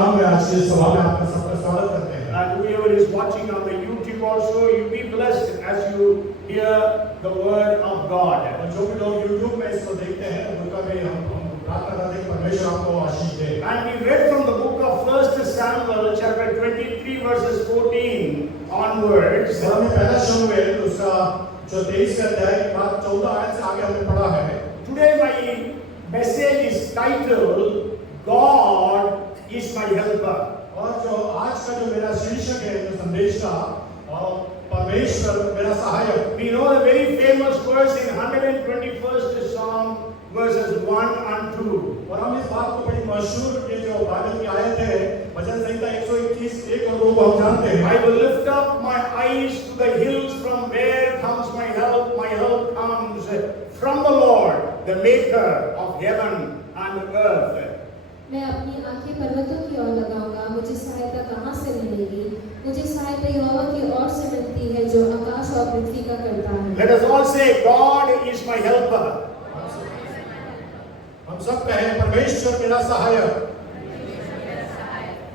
नाम में आज की सभा में आपका सबका स्वागत करते हैं। And whoever is watching on the YouTube also, you be blessed as you hear the word of God. और जो भी लोग YouTube में इसको देखते हैं उनका भी हम प्रार्थना करते हैं कि परमेश्वर आपको आशीष दे। And we read from the book of 1 Samuel chapter 23 verses 14 onwards. और हमने पहला शमूएल उसका जो 23 का अध्याय के बाद 14 आयत से आगे हमने पढ़ा है। Today my message is titled God is my helper. और जो आज का जो मेरा शीर्षक है जो संदेश का परमेश्वर मेरा सहायक। We know the very famous verse in 121st Psalm verses 1 and 2. और हम इस बात को बड़ी मशहूर ये जो बाइबल की आयत है भजन संहिता 121 1 और 2 को हम जानते हैं। I will lift up my eyes to the hills from where comes my help. My help comes from the Lord, the maker of heaven and earth. मैं अपनी आंखें पर्वतों की ओर लगाऊंगा, मुझे सहायता कहाँ से मिलेगी? मुझे सहायता यहोवा की ओर से मिलती है जो आकाश और पृथ्वी का करता है। Let us all say, God is my helper. हम सब कहें परमेश्वर मेरा सहायक।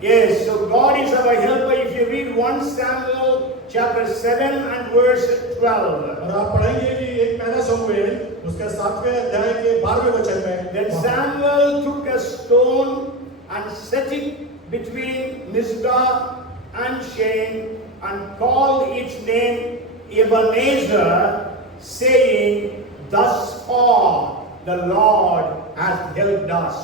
Yes, so God is our helper. If you read 1 Samuel chapter 7 and verse 12. और आप पढ़ेंगे कि एक पहला शमूएल उसके 7वें अध्याय के 12वें वचन में Then Samuel took a stone and set it between Mizpah and Shen and called its name Ebenezer, saying, Thus far the Lord has helped us.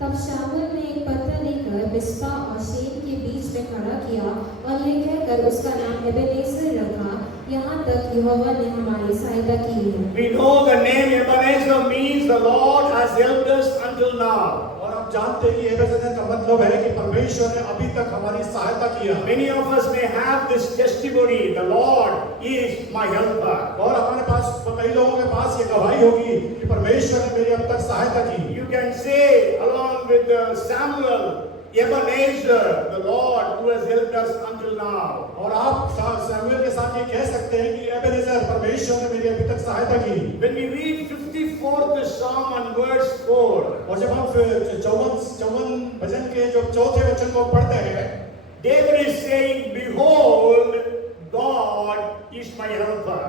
तब शामुएल ने एक पत्थर लेकर मिस्पा और शेन के बीच में खड़ा किया और ये कहकर उसका नाम एबेनेजर रखा, यहाँ तक यहोवा ने हमारी सहायता की है। We know the name Ebenezer means the Lord has helped us until now. और आप जानते हैं कि एबेनेजर का मतलब है कि परमेश्वर ने अभी तक हमारी सहायता किया। Many of us may have this testimony, the Lord is my helper. और हमारे पास कई लोगों के पास ये गवाही होगी कि परमेश्वर ने मेरी अब तक सहायता की। You can say along with Samuel, Ebenezer, the Lord who has helped us until now. और आप सैमुएल के साथ ये कह सकते हैं कि एबेनेजर परमेश्वर ने मेरी अभी तक सहायता की। When we read 54th Psalm and verse 4, और जब हम 54 भजन के जो चौथे वचन को पढ़ते हैं, David is saying, Behold, God is my helper.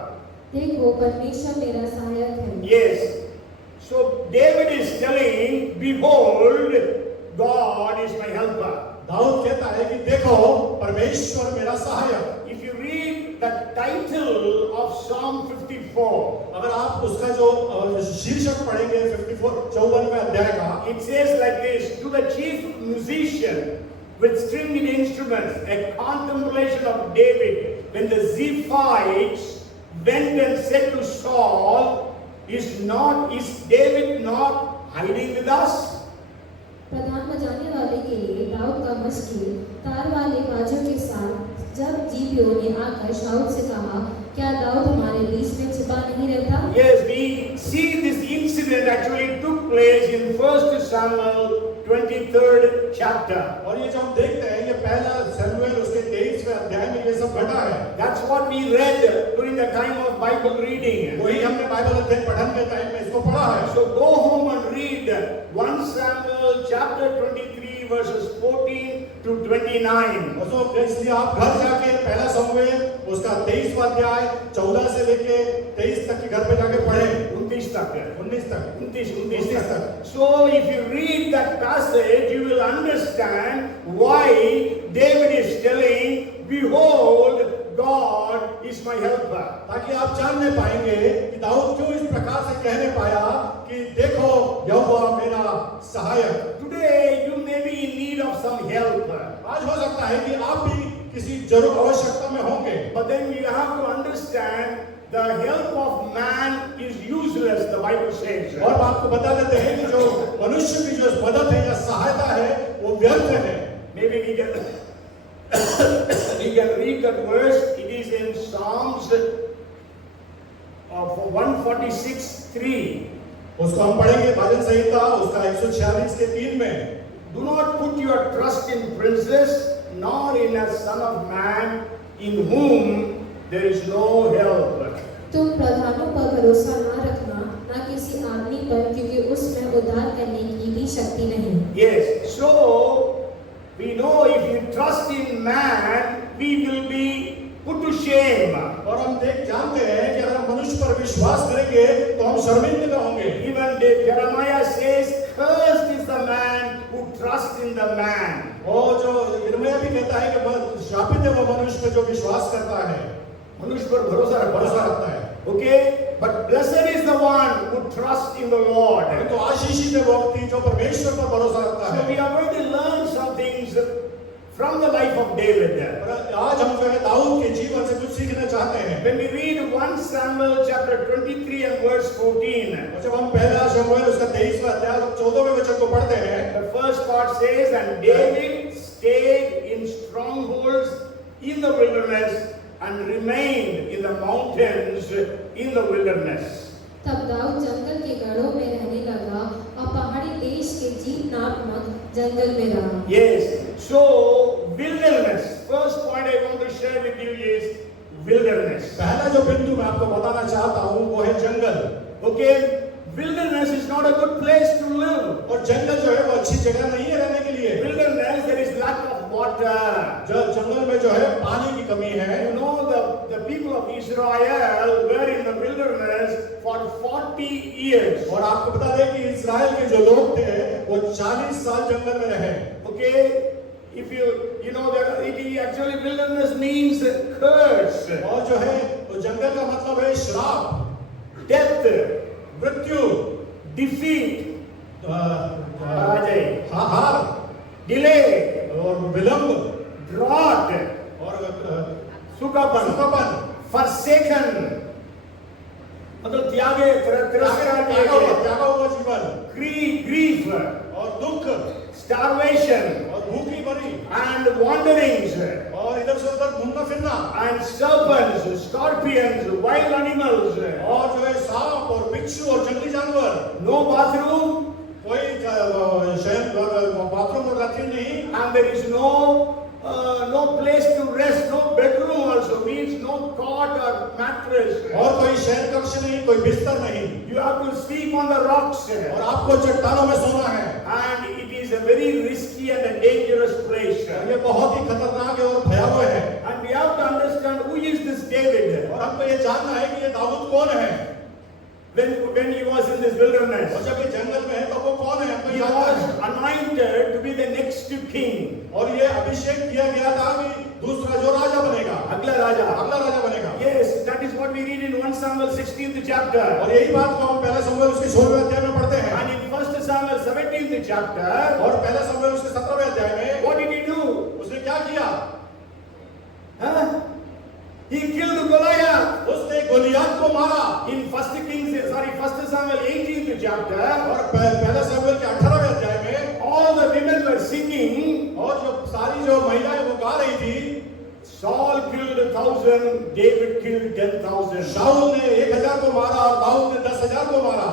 देखो परमेश्वर मेरा सहायक है। Yes. So David is telling, Behold, God is my helper. Dawood कहता है कि देखो परमेश्वर मेरा सहायक। If you read the title of Psalm 54, अगर आप उसका जो शीर्षक पढ़ेंगे 54वें अध्याय का, it says like this, to the chief musician with stringed instruments, a contemplation of David, when the Ziphites went and said to Saul, is David not hiding with us? प्रधान बजाने वाले के लिए दाऊद का मस्किन तार वाले बाजों के साथ जब जीबियों ने आकर शाऊल से कहा, क्या दाऊद हमारे बीच में छिपा नहीं रहता? Yes, we see this incident actually took place in 1 Samuel 23rd chapter. और ये जो हम देखते हैं ये पहला शमूएल उसके 23वें अध्याय में ये सब घटा है। That's what we read during the time of Bible reading. वही हमने बाइबल अध्ययन पठन के टाइम में इसको पढ़ा है। So go home and read 1 Samuel chapter 23 verses 14 to 29. और तो इसलिए आप घर जाके पहला शमूएल उसका 23वां अध्याय 14 से लेके 23 तक के घर पे जाके पढ़ें। 19 तक. 19 तक। So if you read that passage, you will understand why David is telling, Behold, God is my helper. ताकि आप जानने पाएंगे कि दाऊद क्यों इस प्रकार से कहने पाया कि देखो यहोवा मेरा सहायक। Today you may be in need of some help. आज हो सकता है कि आप भी किसी जरूर आवश्यकता में होंगे। But then you have to understand the help of man is useless, the Bible says. और आपको बता देते हैं कि जो मनुष्य की जो मदद है या सहायता है वो व्यर्थ है। Maybe we can read that verse. It is in Psalms of 146:3. उसको हम पढ़ेंगे भजन संहिता उसका 146 के 3 में। Do not put your trust in princes, nor in a son of man, in whom there is no help. तुम प्रधानों पर भरोसा न रखना, न किसी आदमी पर, क्योंकि उसमें उद्धार करने की भी शक्ति नहीं। Yes, so we जानते हैं कि अगर हम मनुष्य पर विश्वास करेंगे तो हम शर्मिंदा होंगे। Even Jeremiah says, cursed is the man who trusts in the man. और जो यिर्मयाह भी कहता है कि शापित है वो मनुष्य पर जो विश्वास करता है, मनुष्य पर भरोसा रखता है। Okay, but blessed is the one who trusts in the Lord. तो आशीषित है वो व्यक्ति जो परमेश्वर पर भरोसा रखता So we है। are going to learn some things from the life of David. आज हम जो है दाऊद के जीवन से कुछ सीखना चाहते हैं। When we read 1 Samuel chapter 23 and verse 14, और जब हम पहला शमूएल उसका 23वां अध्याय 14वें वचन को पढ़ते हैं, the first part says, and David stayed in strongholds in the wilderness and remained in the mountains in the wilderness. तब दाऊद जंगल के गढ़ों में रहने लगा और पहाड़ी देश के जीप नामक जंगल में रहा। Yes, so wilderness. First point I want to share with you is wilderness. पहला जो बिंदु मैं आपको बताना चाहता हूँ वो है जंगल। Okay, wilderness is not a good place to live. और जंगल जो है वो अच्छी जगह नहीं है रहने के लिए। Wilderness, there is lack of water. जब जंगल में जो है पानी की कमी है। You know, the people of Israel were in the wilderness for 40 years. और आपको बता दें कि इस्राएल के जो लोग थे वो 40 साल जंगल में रहे। Okay, if you know that it actually wilderness means curse, और जो है तो जंगल का मतलब है श्राप, death, मृत्यु, defeat, पराजय, हार, delay, और विलंब, drought, और सूखापन, forsaken, मतलब तिरस्कार किया गया, त्यागा हुआ जीवन, grief, और दुख, starvation, और भूखी मरी, and wanderings, और इधर से उधर घूमना फिरना, and serpents, scorpions, wild animals, और जो है सांप और बिच्छू और जंगली जानवर, no bathroom, कोई शयन बाथरूम और लैट्रिन नहीं, and there is no place to rest, no bedroom also means no cot or mattress. और कोई शयन कक्ष नहीं, कोई बिस्तर नहीं, You have to sleep on the rocks, और आपको चट्टानों में सोना है। and it is a very risky and a dangerous place. ये बहुत ही खतरनाक है और भयावह है। And we have to understand who is this David. और हमको ये जानना है कि ये दाऊद कौन है। When he was in this wilderness, और जब ये जंगल में है तो वो कौन है हमको he जानना was है। anointed to be the next king. और ये अभिषेक किया गया था कि दूसरा जो राजा बनेगा, अगला राजा बनेगा। Yes, that is what we read in 1 Samuel 16th chapter. और यही बात को हम पहला शमूएल उसके 16वें अध्याय में पढ़ते हैं। And in 1 Samuel 17th chapter, और पहला शमूएल उसके 17वें अध्याय में what did he do? उसने क्या किया? Huh? He killed Goliath. उसने गोलियत को मारा। In 1 Samuel 18th chapter, और पहला शमूएल के 18वें अध्याय में all the women were singing. और जो सारी जो महिलाएं वो गा रही थी, Saul killed 1,000, David killed 10,000. शाऊल ने 1000 को मारा और दाऊद ने 10,000 को मारा।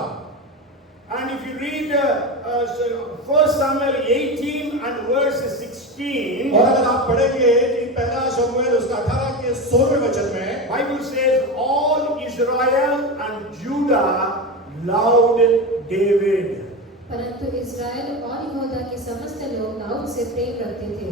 And if you read 1 Samuel 18 and verse 16, और अगर आप पढ़ेंगे कि पहला शमूएल उसका 18 के 16वें वचन में Bible says all Israel and Judah loved David. परंतु इस्राएल और यहूदा के समस्त लोग दाऊद से प्रेम रखते थे।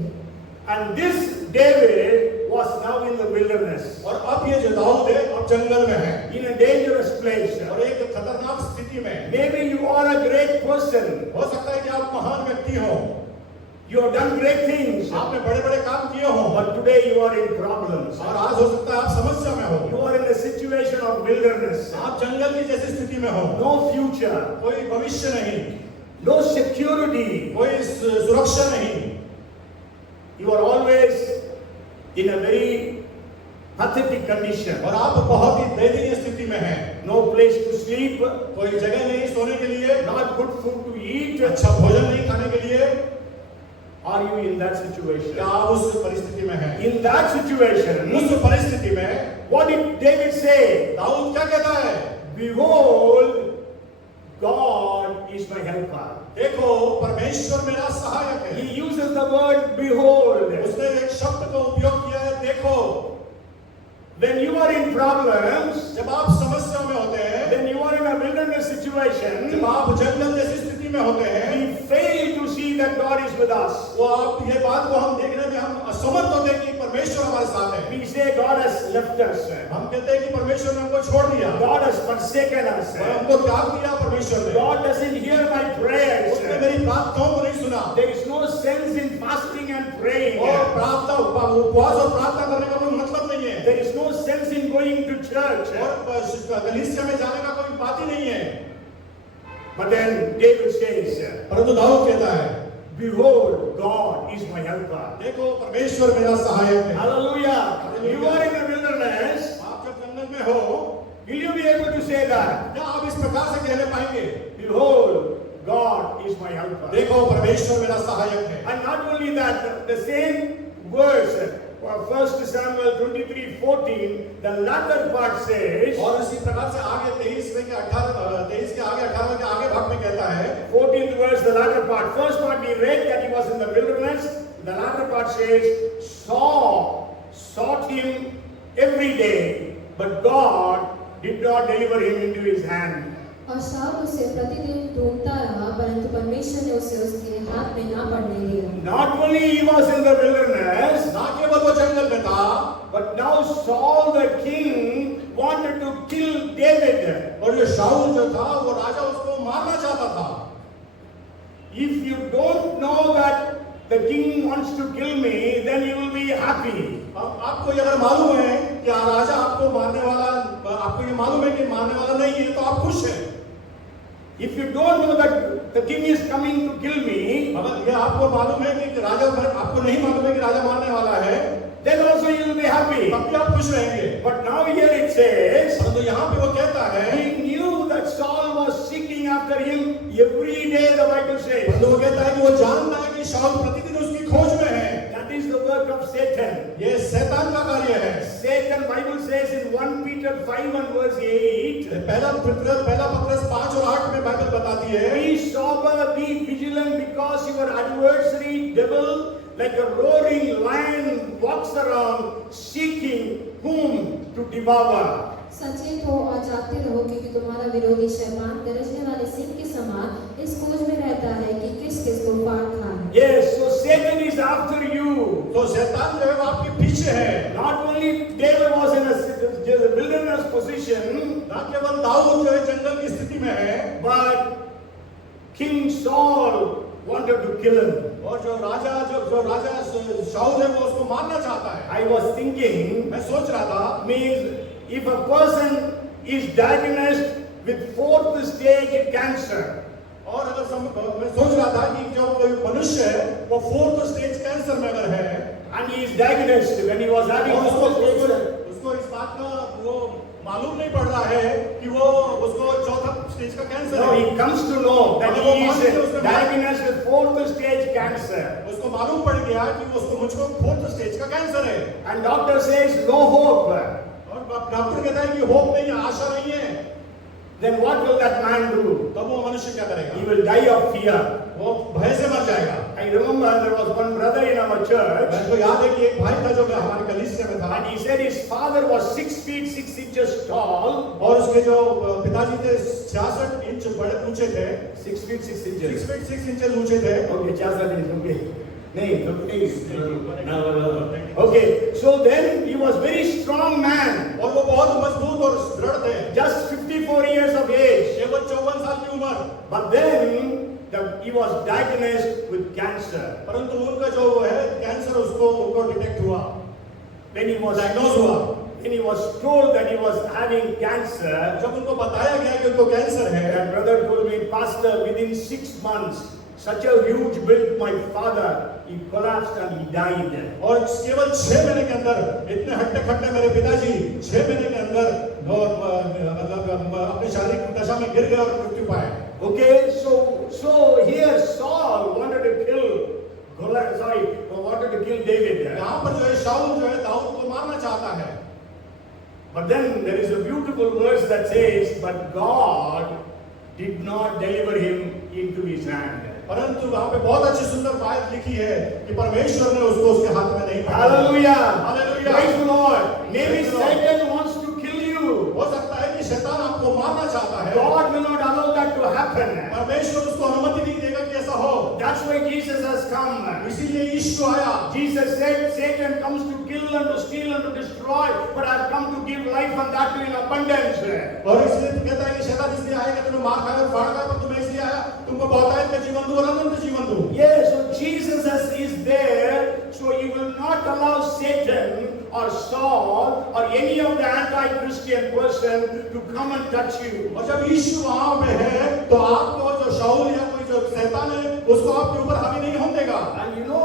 And this David was now in the wilderness, और अब ये जो दाऊद है अब जंगल में है in a dangerous place. और एक खतरनाक स्थिति में। Maybe you are a great person. हो सकता है कि आप महान व्यक्ति हो, You have done great things. आपने बड़े बड़े काम किए हो, But today you are in problems. और आज हो सकता है आप समस्या में हो, You are in a situation of wilderness. आप जंगल की जैसी स्थिति में हो, No future. कोई भविष्य नहीं, No security. कोई सुरक्षा नहीं, You are always in a very pathetic condition. और आप बहुत ही दयनीय स्थिति में हैं। No place to sleep, कोई जगह नहीं सोने के लिए, not good food to eat. अच्छा भोजन नहीं खाने के लिए। Are you in that situation? क्या आप उस परिस्थिति में हैं? In that situation, उस परिस्थिति में what did David say? Dawood क्या कहता है? Behold, God is my helper. देखो परमेश्वर मेरा सहायक है। He uses the word behold. उसने एक शब्द का उपयोग किया है, देखो। When you are in problems, जब आप समस्या में होते हैं, when you are in a wilderness situation, जब आप जंगल जैसी स्थिति में होते हैं, we fail to see that God is is with us. वो आप ये बात को हम देखने में हम असमर्थ होते हैं कि परमेश्वर हमारे साथ है। We say God has left us. हम कहते हैं कि परमेश्वर ने हमको छोड़ दिया, God has forsaken us. और हमको त्याग दिया परमेश्वर ने। God doesn't hear my prayers. उसने मेरी प्रार्थनाओं को नहीं सुना। There is no sense in fasting and praying. और प्रार्थना उपवास और प्रार्थना करने का कोई मतलब नहीं है। There is no sense in going to church. और कलीसिया में जाने का कोई बात ही नहीं है। But then David says, परंतु दाऊद कहता है, behold, God is my helper. देखो परमेश्वर मेरा सहायक है। Hallelujah. You are in the wilderness. आप जब जंगल में हो, Will you be able to say that? क्या आप इस प्रकार से कहने पाएंगे, Behold, God is my helper. देखो परमेश्वर मेरा सहायक है। And not only that, the same verse, 1 Samuel 23:14, the latter part says, और इसी प्रकार से आगे 23 के आगे 18 के आगे भाग में कहता है, 14th verse, the latter part. First part we read that he was in the wilderness. The latter part says, Saul sought him every day, but God did not deliver him into his hand. और शाऊल उसे प्रतिदिन ढूंढता रहा, परंतु परमेश्वर ने उसे उसके हाथ में ना पड़ने दिया। Not only he was in the wilderness, ना केवल वो जंगल में था, but now Saul the king wanted to kill David. और ये शाऊल जो था वो राजा उसको मारना चाहता था। If you don't know that the king wants to kill me, then you will be happy. अब आपको ये अगर मालूम है कि राजा आपको मारने वाला, आपको ये मालूम है कि मारने वाला नहीं है, तो आप खुश हैं। If you don't know that the king is coming to kill me, अगर ये आपको मालूम है कि राजा, आपको नहीं मालूम है कि राजा मारने वाला है, then also you will be happy. तब भी आप खुश रहेंगे। But now here it says, परंतु यहाँ पे वो कहता है, he knew that Saul was seeking after him every day, the Bible says. परंतु वो कहता है कि वो जानता है कि शाऊल प्रतिदिन उसकी खोज में है। That is the work of Satan. ये शैतान का कार्य है। Satan, Bible says in 1 Peter 5 and verse 8, पहला पत्रस 5 और 8 में बाइबल बताती है, be sober, be vigilant, because your adversary, devil, like a roaring lion, walks around seeking whom to devour. सचेत हो और जागते रहो, क्योंकि तुम्हारा विरोधी शैतान गरजने वाले सिंह के समान इस खोज में रहता है कि किस को फाड़ खाए। Yes, so Satan is after you. तो शैतान जो है वो आपके पीछे है। Not only David was in a wilderness position, ना केवल दाऊद जो है जंगल की स्थिति में है, but King Saul wanted to kill him. और जो राजा शाऊल है वो उसको मारना चाहता है। I was thinking, मैं सोच रहा था, means if a person is diagnosed with 4th stage cancer, और अगर मैं सोच रहा था कि जो कोई मनुष्य है वो 4th स्टेज कैंसर में अगर है, and he is diagnosed when he was having और 4th stage, उसको इस बात का वो मालूम नहीं पड़ रहा है कि वो उसको 4th स्टेज का कैंसर no, है। he comes to know that he is diagnosed with 4th stage cancer, उसको मालूम पड़ गया कि उसको मुझको 4th स्टेज का कैंसर है, and doctor says no hope. और डॉक्टर कहता है कि होप नहीं है, आशा नहीं है। Then what will that man do? तब वो मनुष्य क्या करेगा? He will die of fear. वो भय से मर जाएगा। I remember there was one brother in our church, मुझको याद है कि एक भाई था जो हमारे कलीसिया में था, and he said his father was 6 feet 6 inches tall. और उसके जो पिताजी थे 66 इंच बड़े ऊंचे थे, 6 feet 6 6 inches. फीट 6 इंचेस ऊंचे थे। Okay, 66 inches. Okay. No. Okay, so then he was very strong man. और वो बहुत मजबूत और दृढ़ थे। Just 54 years of age. केवल 54 साल की उम्र। But then he was diagnosed with cancer. परंतु उनका जो है कैंसर उनको डिटेक्ट हुआ, When he was डायग्नोज हुआ, when he was told that he was having cancer, जब उनको बताया गया कि उनको कैंसर है, that brother told me, Pastor, within 6 months, such a huge build, my father, he collapsed and he died. और केवल 6 महीने के अंदर इतने हट्टे खट्टे मेरे पिताजी 6 महीने के अंदर मतलब अपनी शारीरिक दशा में गिर गए और मृत्यु पाए। Okay, so here Saul wanted to kill David. यहाँ पर जो है शाऊल जो है दाऊद को मारना चाहता है। But then there is a beautiful verse that says, but God did not deliver him into his hand. परंतु वहाँ पे बहुत अच्छी सुंदर बात लिखी है कि परमेश्वर ने उसको उसके हाथ में नहीं पकड़ा। Hallelujah! Hallelujah! Praise the Lord! Maybe Satan wants to kill you. हो सकता है कि शैतान आपको मारना चाहता है। God will not allow that to happen. परमेश्वर उसको अनुमति नहीं देगा कि ऐसा हो। हो। That's why Jesus has come. इसीलिए यीशु आया। Jesus said, Satan comes to kill and to steal and to destroy, but I've come to give life and that in abundance. और इसलिए कहता है कि शैतान इसलिए आएगा तुम्हें मार खाएगा और फाड़ खाएगा, पर तुम्हें इसलिए आया तुमको बहुतायत का जीवन दूं और अनंत जीवन दूं। Yes, so Jesus is there, so he will not allow Satan or Saul or any of the anti-Christian person to come and touch you. और जब यीशु वहां पे है तो आपको जो शाऊल या कोई जो शैतान है उसको आपके ऊपर हावी नहीं होने देगा। And you know,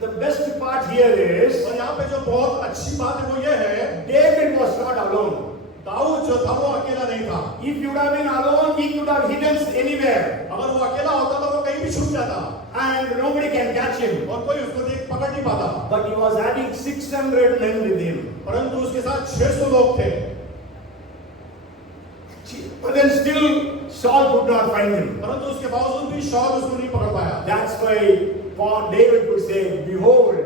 the best part here is, और यहाँ पे जो बहुत अच्छी बात है वो ये है, David was not alone. Dawood जो था वो अकेला नहीं था। If you would have been alone, he could have hidden anywhere. अगर वो अकेला होता तो वो कहीं भी छुप जाता And nobody can catch him. और कोई उसको देख पकड़ नहीं पाता। But he was having 600 men with him. परंतु उसके साथ 600 लोग थे। But then still Saul could not find him. परंतु उसके बावजूद भी शाऊल उसको नहीं पकड़ पाया। That's why David could say, behold,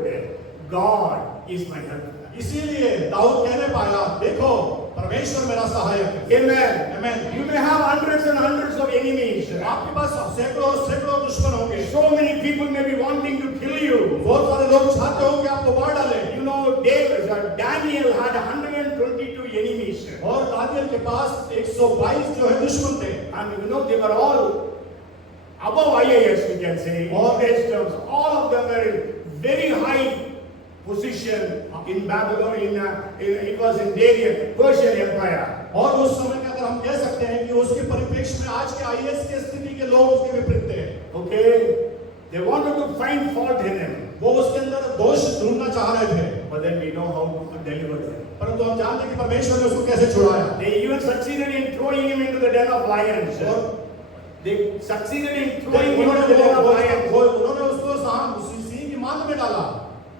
God is my helper. इसीलिए दाऊद कहने पाया, देखो परमेश्वर मेरा सहायक है। Amen. Amen. You may have hundreds and hundreds of enemies. आपके पास सैकड़ों सैकड़ों दुश्मन होंगे। So many people may be wanting to kill you. बहुत सारे लोग चाहते होंगे आपको मार डाले। You know, Daniel had 122 enemies. और दानियल के पास 122 जो है दुश्मन थे। And you know, they were all above IAS, we can say. All these terms, all of them were in very high position in Babylon. It was in Darian, Persian Empire. और उस समय के अगर हम कह सकते हैं कि उसके परिप्रेक्ष्य में आज के आईएएस के स्थिति के लोग उसके विपरीत थे। Okay, they wanted to find fault in him. वो उसके अंदर दोष ढूंढना चाह रहे थे। But then we know how to deliver them. परंतु हम जानते हैं कि परमेश्वर ने उसको कैसे छुड़ाया। They even succeeded in throwing him into the den of lions. They succeeded in throwing him into the den of lions. उन्होंने उसको सिंह की मांद में डाला।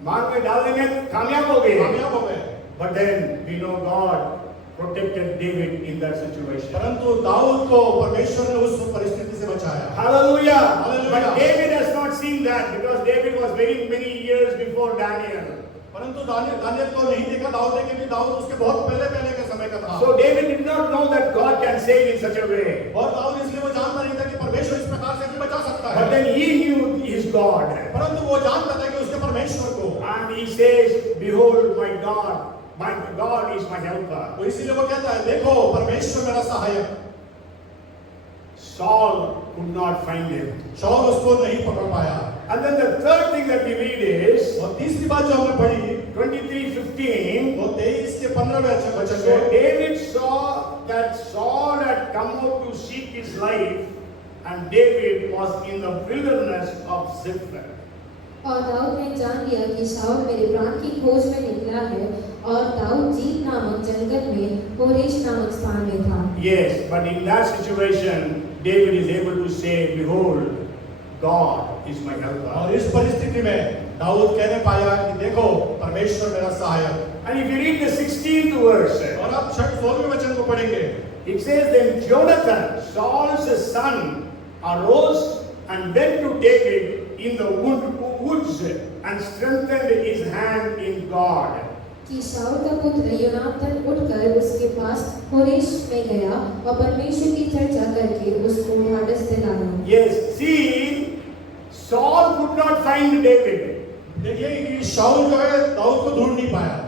मांग में डालने में कामयाब हो गए। कामयाब हो गए। But then we know God protected David in that situation. परंतु दाऊद को परमेश्वर ने उस परिस्थिति से बचाया। Hallelujah. Hallelujah. But David has not seen that because David was very many years before Daniel. परंतु दानियल को नहीं देखा दाऊद ने, क्योंकि दाऊद उसके बहुत पहले के समय का था। So David did not know that God can save in such a way. और दाऊद इसलिए वो जानता नहीं था कि परमेश्वर इस प्रकार से भी बचा सकता है। But then he knew his God. परंतु वो जानता था कि उसके परमेश्वर को। And he says, behold my God is my helper. तो इसीलिए वो कहता है, देखो परमेश्वर मेरा सहायक। Saul could not find him. शाऊल उसको नहीं पकड़ पाया। And then the third thing that we read is, और तीसरी बात जो हमने पढ़ी 23:15. वो 23 के 15वें वचन So में David saw that Saul had come out to seek his life, and David was in the wilderness of Ziph. और दाऊद ने जान लिया कि शाऊल मेरे प्राण की खोज में निकला है, और दाऊद जीप नामक जंगल में होरेश नामक स्थान में था। Yes, but in that situation, David is able to say, behold, God is my helper. और इस परिस्थिति में दाऊद कहने पाया कि देखो परमेश्वर मेरा सहायक। And if you read the 16th verse, और आप 16वें वचन को पढ़ेंगे, it says, then Jonathan, Saul's son, arose and went to David in the woods and strengthened his hand in God. कि शाऊल का पुत्र योनातान उठकर उसके पास होरेश में गया और परमेश्वर की चर्चा करके उसको ढाढ़स दिलाया। Yes, see, Saul could not find David. देखिए कि शाऊल जो है दाऊद को ढूंढ नहीं पाया।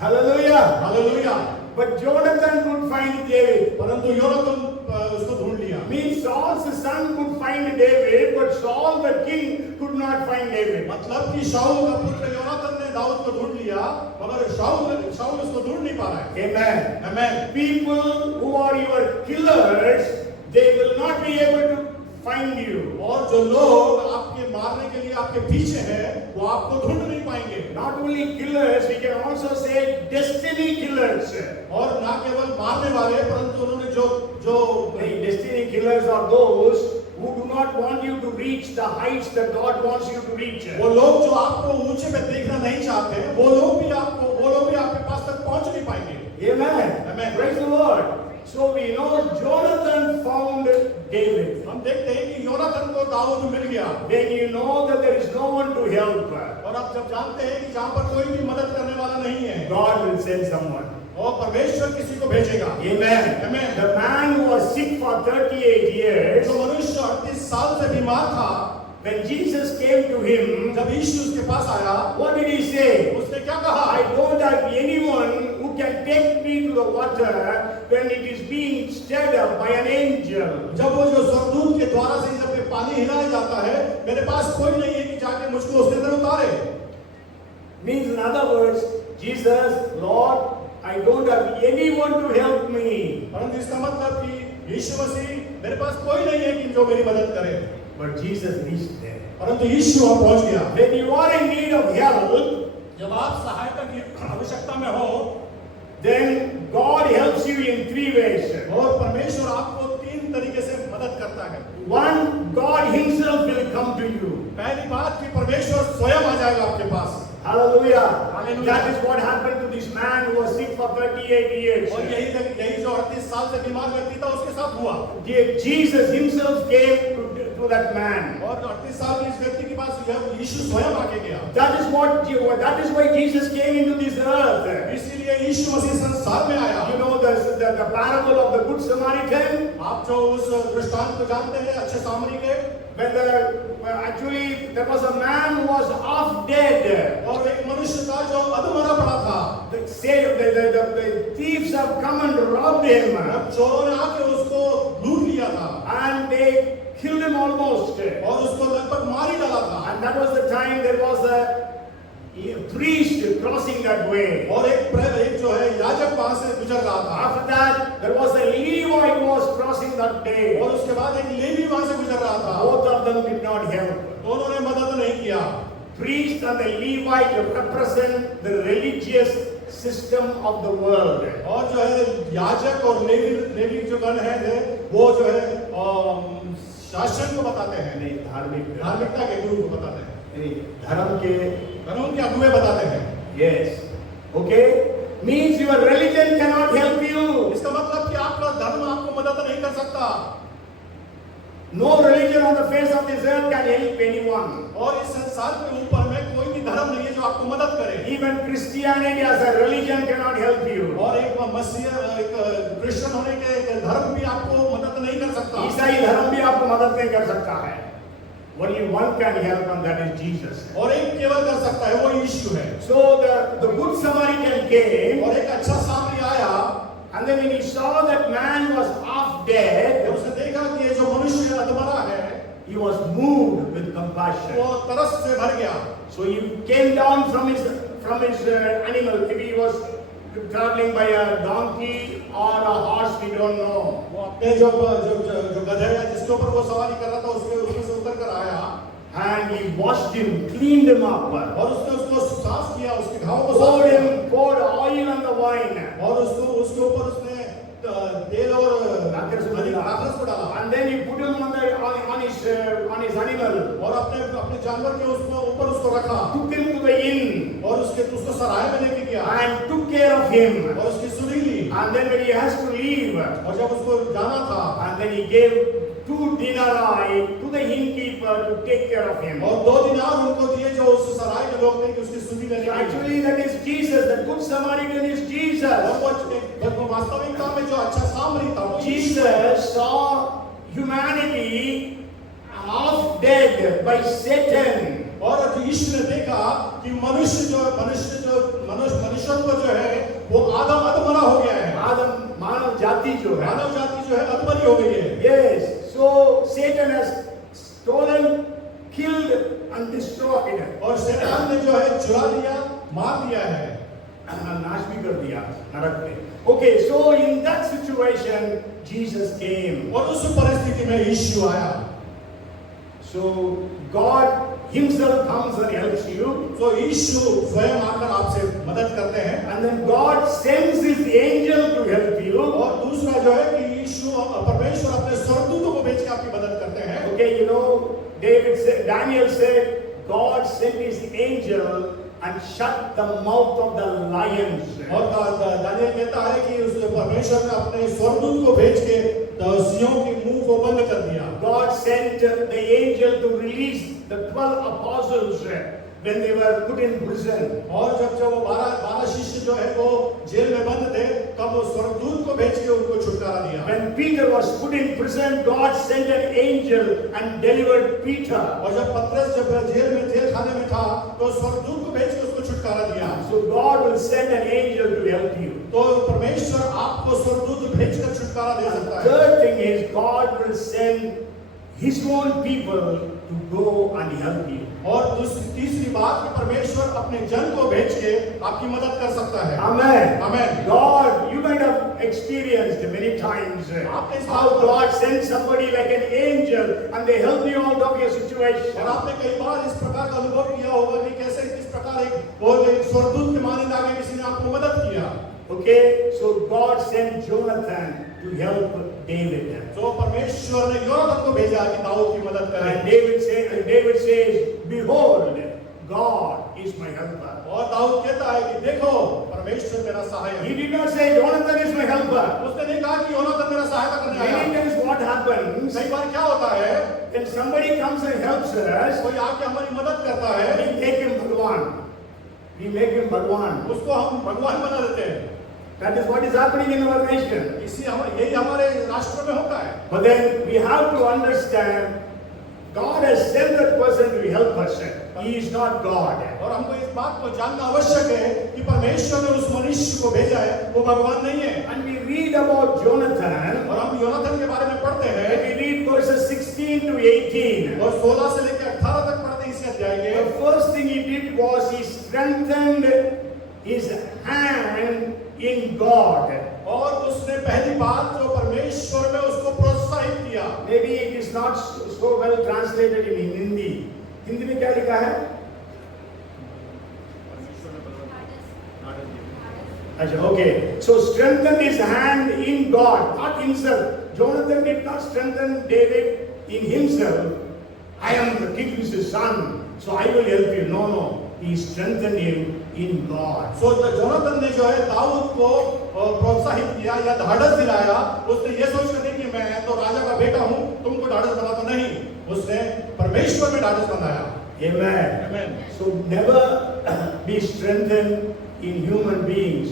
Hallelujah. Hallelujah. But Jonathan could find David. परंतु योनातान उसको ढूंढ लिया। Means Saul's son could find David, but Saul the king could not find David. मतलब कि शाऊल का पुत्र योनातान ने दाऊद को ढूंढ लिया, मगर शाऊल उसको ढूंढ नहीं पा रहा है। Amen. Amen. People who are your killers, they will not be able to find you. और जो लोग आपके मारने के लिए आपके पीछे हैं, वो आपको ढूंढ नहीं पाएंगे। Not only killers, we can also say destiny killers. और ना केवल मारने वाले, परंतु उन्होंने जो Destiny killers are those who do not want you to reach the heights that God wants you to reach. वो लोग जो आपको ऊंचे पे देखना नहीं चाहते, वो लोग भी आपके पास तक पहुंच नहीं पाएंगे। Amen. Amen. Praise the Lord. So we know Jonathan found David. हम देखते हैं कि योनातान को दाऊद मिल गया। When you know that there is no one to help, और आप जब जानते हैं कि जहाँ पर कोई भी मदद करने वाला नहीं है, God will send someone. और परमेश्वर किसी को भेजेगा। Amen. Amen. The man who was sick for 38 years, जो मनुष्य 38 साल से बीमार था, When Jesus came to him, जब यीशु उसके पास आया, what did he say? उसने क्या कहा? I don't have anyone who can take me to the water when it is being stirred up by an angel. जब वो जो स्वर्गदूत के द्वारा से जब ये पानी हिलाया जाता है, मेरे पास कोई नहीं है कि जाके मुझको उसके अंदर उतारे। Means in other words, Jesus, Lord, I don't have anyone to help me. परंतु इसका मतलब कि यीशु मसीह मेरे पास कोई नहीं है कि जो मेरी मदद करे। But Jesus reached there. परंतु यीशु वहां पहुंच गया। When you are in need of help, जब आप सहायता की आवश्यकता में हो, then God helps you in three ways. और परमेश्वर आपको तीन तरीके से मदद करता है। One, God Himself will come to you. पहली बात कि परमेश्वर स्वयं आ जाएगा आपके पास। Hallelujah. Hallelujah. That is what happened to this man who was sick for 38 years. और यही जो 38 साल से बीमार व्यक्ति था उसके साथ हुआ। Jesus Himself came to that man. और 38 साल के इस व्यक्ति के पास यीशु स्वयं आके गया। That is why Jesus came into this earth. इसीलिए यीशु मसीह संसार में आया। You know the parable of the Good Samaritan? आप जो उस दृष्टांत को जानते हैं अच्छे सामरी के, When actually there was a man who was half dead. और एक मनुष्य था जो अधमरा पड़ा था। The thieves have come and robbed him. अब चोरों ने आके उसको लूट लिया था And they killed him almost. और उसको लगभग मार ही डाला था। And that was the time there was a priest crossing that way. और एक जो है याजक वहां से गुजर रहा था। After that, there was a Levite who was crossing that day. और उसके बाद एक लेवी वहां से गुजर रहा था। Both of them did not help. दोनों ने मदद नहीं किया। Priest and the Levite represent the religious system of the world. और जो है याजक और लेवी जो गण है वो जो है शासन को बताते हैं, नहीं धार्मिकता के गुरु को बताते हैं, धर्म के कानून के अगुवे बताते हैं। Yes. Okay? Means your religion cannot help you. इसका मतलब कि आपका धर्म आपको मदद नहीं कर सकता। No religion on the face of this earth can help anyone. और इस संसार के ऊपर में कोई भी धर्म नहीं है जो आपको मदद करे। Even Christianity as a religion cannot help you. और एक क्रिश्चियन होने के एक धर्म भी आपको मदद नहीं कर सकता। ईसाई धर्म भी आपको मदद नहीं कर सकता है। Only one can help, and that is Jesus. और एक केवल कर सकता है, वो यीशु है। So the Good Samaritan came, और एक अच्छा सामरी आया, and then when he saw that man was half dead, और उसने देखा कि ये जो मनुष्य अधमरा है, he was moved with compassion. वो तरस से भर गया। So he came down from his animal. Maybe he was traveling by a donkey or a horse, we don't know. वो अपने जो गधे है जिसके ऊपर वो सवारी कर रहा था उसमें से उतर कर आया, and he washed him, cleaned him up, और उसने उसको साफ किया, उसके घावों को साफ किया, poured oil on the wine, और उसके ऊपर उसने तेल और राखस को डाला, and then he put him on his animal, और अपने जानवर के ऊपर उसको रखा, took him to the inn, और उसको सराय में लेके गया, and took care of him, और उसकी सुनी ली, and then when he has to leave, और जब उसको जाना था, and then he gave 2 denarii to the innkeeper to take care of him. और 2 दिनार उनको दिए जो उस सराय के लोग थे कि उसकी सुनी लेने के लिए। Actually, that is Jesus. The Good Samaritan is Jesus. और वो वास्तविकता में जो अच्छा सामरी था, वो Jesus saw humanity half dead by Satan. और यीशु ने देखा कि मनुष्यत्व जो है वो अधमरा हो गया है। मानव जाति जो है, अधमरी हो गई है। Yes. So Satan has stolen, killed and destroyed. और शैतान ने जो है चुरा लिया, मार दिया है, नाश भी कर दिया नरक में। Okay, so in that situation Jesus came. और उस परिस्थिति में यीशु आया। So God Himself comes and helps you. तो यीशु स्वयं आकर आपसे मदद करते हैं। And then God sends His angel to help you. और दूसरा जो है कि परमेश्वर अपने स्वर्गदूतों को भेज के आपकी मदद करते हैं। Okay, you know, Daniel said, God sent His angel and shut the mouth of the lions. और दानियल कहता है कि उस परमेश्वर ने अपने स्वर्गदूत को भेज के सिंहों के मुंह को बंद कर दिया। God sent the angel to release the 12 apostles when they were put in prison. और जब वो 12 शिष्य जो है वो जेल में बंद थे, तब वो स्वर्गदूत को भेज के उनको छुटकारा दिया। When Peter was put in prison, God sent an angel and delivered Peter. और जब पतरस जब जेल खाने में था, तो स्वर्गदूत को भेज के उसको छुटकारा दिया। So God will send an angel to help you. तो परमेश्वर आपको स्वर्गदूत भेजकर छुटकारा दे सकता है। Third thing is God will send His own people to go and help you. और तीसरी बात कि परमेश्वर अपने जन को भेज के आपकी मदद कर सकता है। Amen. Amen. God, you might have experienced many times how God sends somebody like an angel and they help you out of your situation. और आपने कई बार इस प्रकार का अनुभव किया होगा कि कैसे किस प्रकार एक स्वर्गदूत के मानंद आगे किसी ने आपको मदद किया। Okay, so God sent Jonathan to help David. तो परमेश्वर ने योनाथन को भेजा कि दाऊद की मदद करे। And David says, behold, God is my helper. और दाऊद कहता है कि देखो परमेश्वर मेरा सहायक। He did not say Jonathan is my helper. उसने नहीं कहा कि योनाथन मेरा सहायता करने आया। Many times what happens, कई बार क्या होता है, when somebody comes and helps us, कोई आके हमारी मदद करता है, we make him Bhagwan. We make him Bhagwan. उसको हम भगवान बना देते हैं। That is what is happening in our nation. यही हमारे राष्ट्र में होता है। But then we have to understand God has sent that person to help us. He is not God. और हमको इस बात को जानना आवश्यक है कि परमेश्वर ने उस मनुष्य को भेजा है, वो भगवान नहीं है। And we read about Jonathan. और हम योनाथन के बारे में पढ़ते हैं। We read verses 16 to 18. और 16 से लेकर 18 तक पढ़ते हैं इस अध्याय के। The first thing he did was he strengthened his hand in God. और उसने पहली बात जो परमेश्वर में उसको प्रोत्साहित किया। Maybe it is not so well translated in Hindi. Hindi में क्या लिखा है? अच्छा, okay. So strengthen his hand in God, not himself. Jonathan did not strengthen David in himself. I am the king's son, so I will help you. No, no. He strengthened him in God. So Jonathan ने जो है दाऊद को प्रोत्साहित किया या ढाढ़स दिलाया। उसने ये सोच कर नहीं कि मैं तो राजा का बेटा हूँ, तुमको ढाढ़स बना तो नहीं। उसने परमेश्वर में ढाढ़स बनाया। Amen. Amen. So never be strengthened in human beings,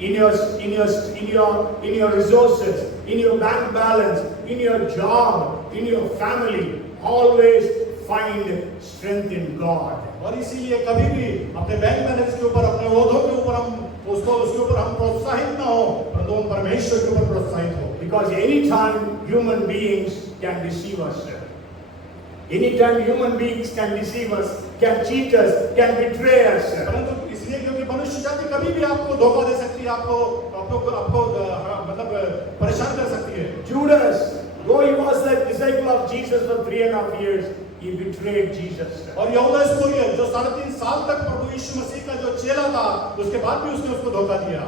in your resources, in your bank balance, in your job, in your family. Always find strength in God. और इसीलिए कभी भी अपने बैंक बैलेंस के ऊपर, अपने ओहदों के ऊपर हम उसके ऊपर हम प्रोत्साहित ना हो, परंतु हम परमेश्वर के ऊपर प्रोत्साहित हो। Because anytime human beings can deceive us. Anytime human beings can deceive us, can cheat us, can betray us. परंतु इसलिए क्योंकि मनुष्य जाति कभी भी आपको धोखा दे सकती है, आपको मतलब परेशान कर सकती है। Judas, though he was the disciple of Jesus for 3.5 years, he betrayed Jesus. और यहूदा इस्करियोत जो 3.5 साल तक प्रभु यीशु मसीह का जो चेला था, उसके बाद भी उसने उसको धोखा दिया।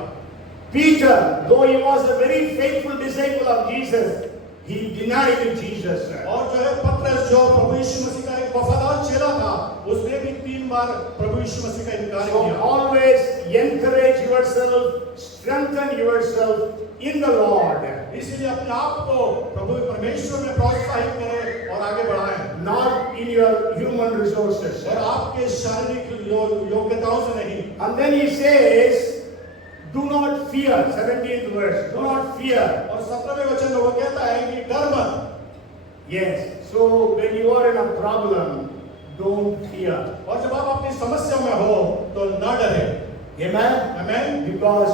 Peter, though he was a very faithful disciple of Jesus, he denied Jesus. और जो है पतरस जो प्रभु यीशु मसीह का एक वफादार चेला था, उसने भी 3 बार प्रभु यीशु मसीह का इनकार So किया। always encourage yourself, strengthen yourself in the Lord. इसीलिए अपने आप को प्रभु परमेश्वर में प्रोत्साहित करें और आगे बढ़ाएं। Not in your human resources. और आपके शारीरिक योग्यताओं से नहीं। And then he says, do not fear. 17th verse. Do not fear. और 17वें वचन में वो कहता है कि डर मत। Yes. So when you are in a problem, don't fear. और जब आप अपनी समस्या में हो तो न डरें। Amen. Amen. Because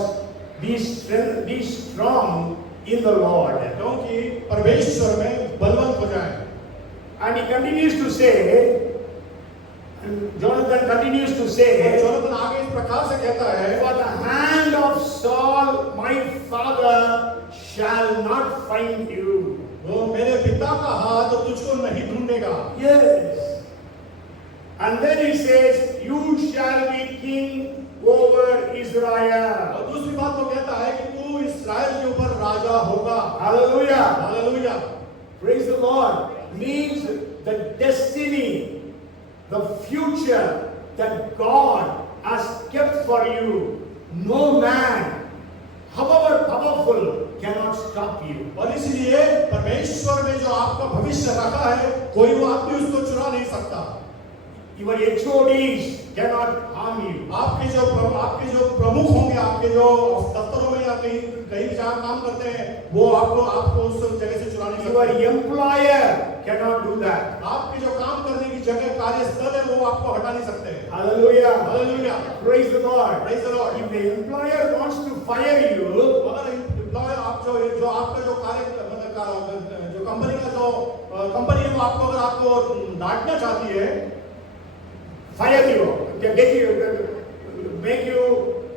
be strong in the Lord. क्योंकि परमेश्वर में बलवंत हो जाएं। And he continues to say, and Jonathan continues to say, Jonathan आगे इस प्रकार से कहता है, for the hand of Saul, my father, shall not find you. वो मेरे पिता का हाथ तुझको नहीं ढूंढेगा। Yes. And then he says, you shall be king over Israel. और दूसरी बात वो कहता है कि तू इस्राएल के ऊपर राजा होगा। Hallelujah. Hallelujah. Praise the Lord. Means the destiny, the future that God has kept for you. No man, however powerful, cannot stop you. और इसलिए परमेश्वर ने जो आपका भविष्य रखा है, कोई वो आदमी उसको चुरा नहीं सकता। Your HODs cannot harm you. आपके जो प्रमुख होंगे, आपके जो दफ्तरों में या कहीं कहीं भी जहाँ काम करते हैं, वो आपको उस जगह से चुरा नहीं Your सकते। employer cannot do that. आपके जो काम करने की जगह कार्यस्थल है, वो आपको हटा नहीं सकते। Hallelujah. Hallelujah, Praise the Lord. Praise the Lord. If the employer wants to fire you, अगर एम्प्लॉयर आप जो आपका जो जो कंपनी का जो कंपनी है, वो आपको अगर आपको डांटना चाहती है, fire you, get you, make you,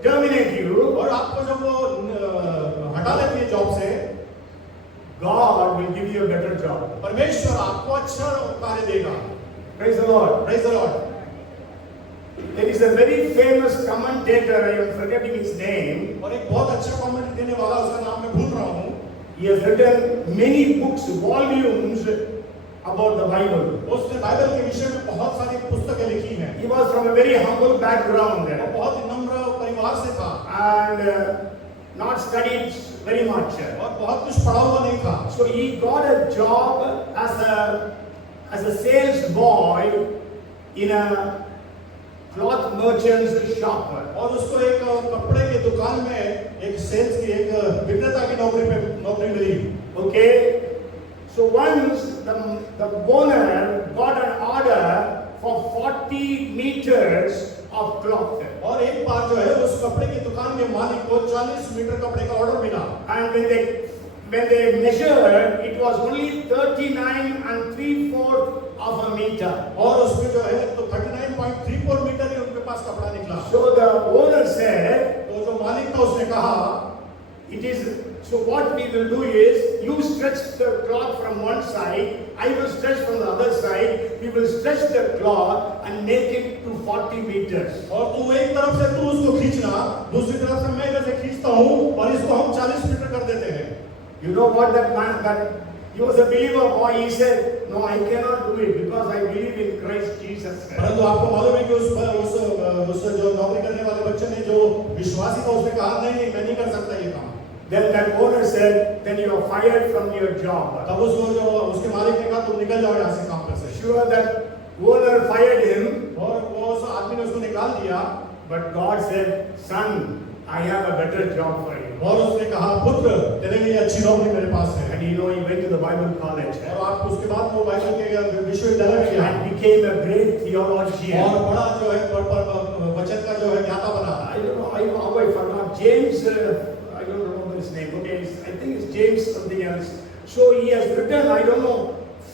terminate you, और आपको जब वो हटा देती है जॉब से, God will give you a better job. परमेश्वर आपको अच्छा कार्य देगा। Praise the Lord. Praise the Lord. There is a very famous commentator, I am forgetting his name. और एक बहुत अच्छा कमेंट देने वाला, उसका नाम मैं भूल रहा हूँ। He has written many books, volumes about the Bible. उसने बाइबल के विषय में बहुत सारी पुस्तकें लिखी हैं। He was from a very humble background वो बहुत ही नम्र परिवार से था and not studied very much. और बहुत कुछ पढ़ा हुआ नहीं था। So he got a job as a sales boy in a cloth merchant's shop. और उसको एक कपड़े की दुकान में एक सेल्स की एक विक्रेता की नौकरी मिली। Okay. So once the owner got an order for 40 meters of cloth. और एक बार जो है उस कपड़े की दुकान के मालिक को 40 मीटर कपड़े का ऑर्डर मिला। And when they measured, it was only 39 3/4 of a meter. और उसमें जो है तो 39.34 मीटर ही उनके पास कपड़ा निकला। So the owner said, तो जो मालिक था उसने कहा, so what we will do is, you stretch the cloth from one side, I will stretch from the other side, we will stretch the cloth and make it to 40 meters. और तू एक तरफ से तू उसको खींचना, दूसरी तरफ से मैं इधर से खींचता हूँ और इसको हम 40 मीटर कर देते हैं। You know what he was a believer boy, he said, no, I cannot do it because I believe in Christ Jesus. परंतु आपको मालूम है कि उस जो नौकरी करने वाले बच्चे ने जो विश्वासी था, उसने कहा नहीं मैं नहीं कर सकता ये काम। Then that owner said, then you are fired from your job. तब उसके मालिक ने कहा तुम निकल जाओ यहाँ से काम पर से। Sure, that owner fired him, और वो उस आदमी ने उसको निकाल दिया, but God said, son, I have a better job for you. और उसने कहा पुत्र तेरे लिए अच्छी नौकरी मेरे पास है। And you know, he went to the Bible college और आप उसके बाद वो बाइबल के विश्वविद्यालय में गया and became a great theologian. और बड़ा जो है वचन का जो है ज्ञाता बना। I don't know how I forgot James. I don't remember his name. Okay, I think it's James something else. So he has written, I don't know,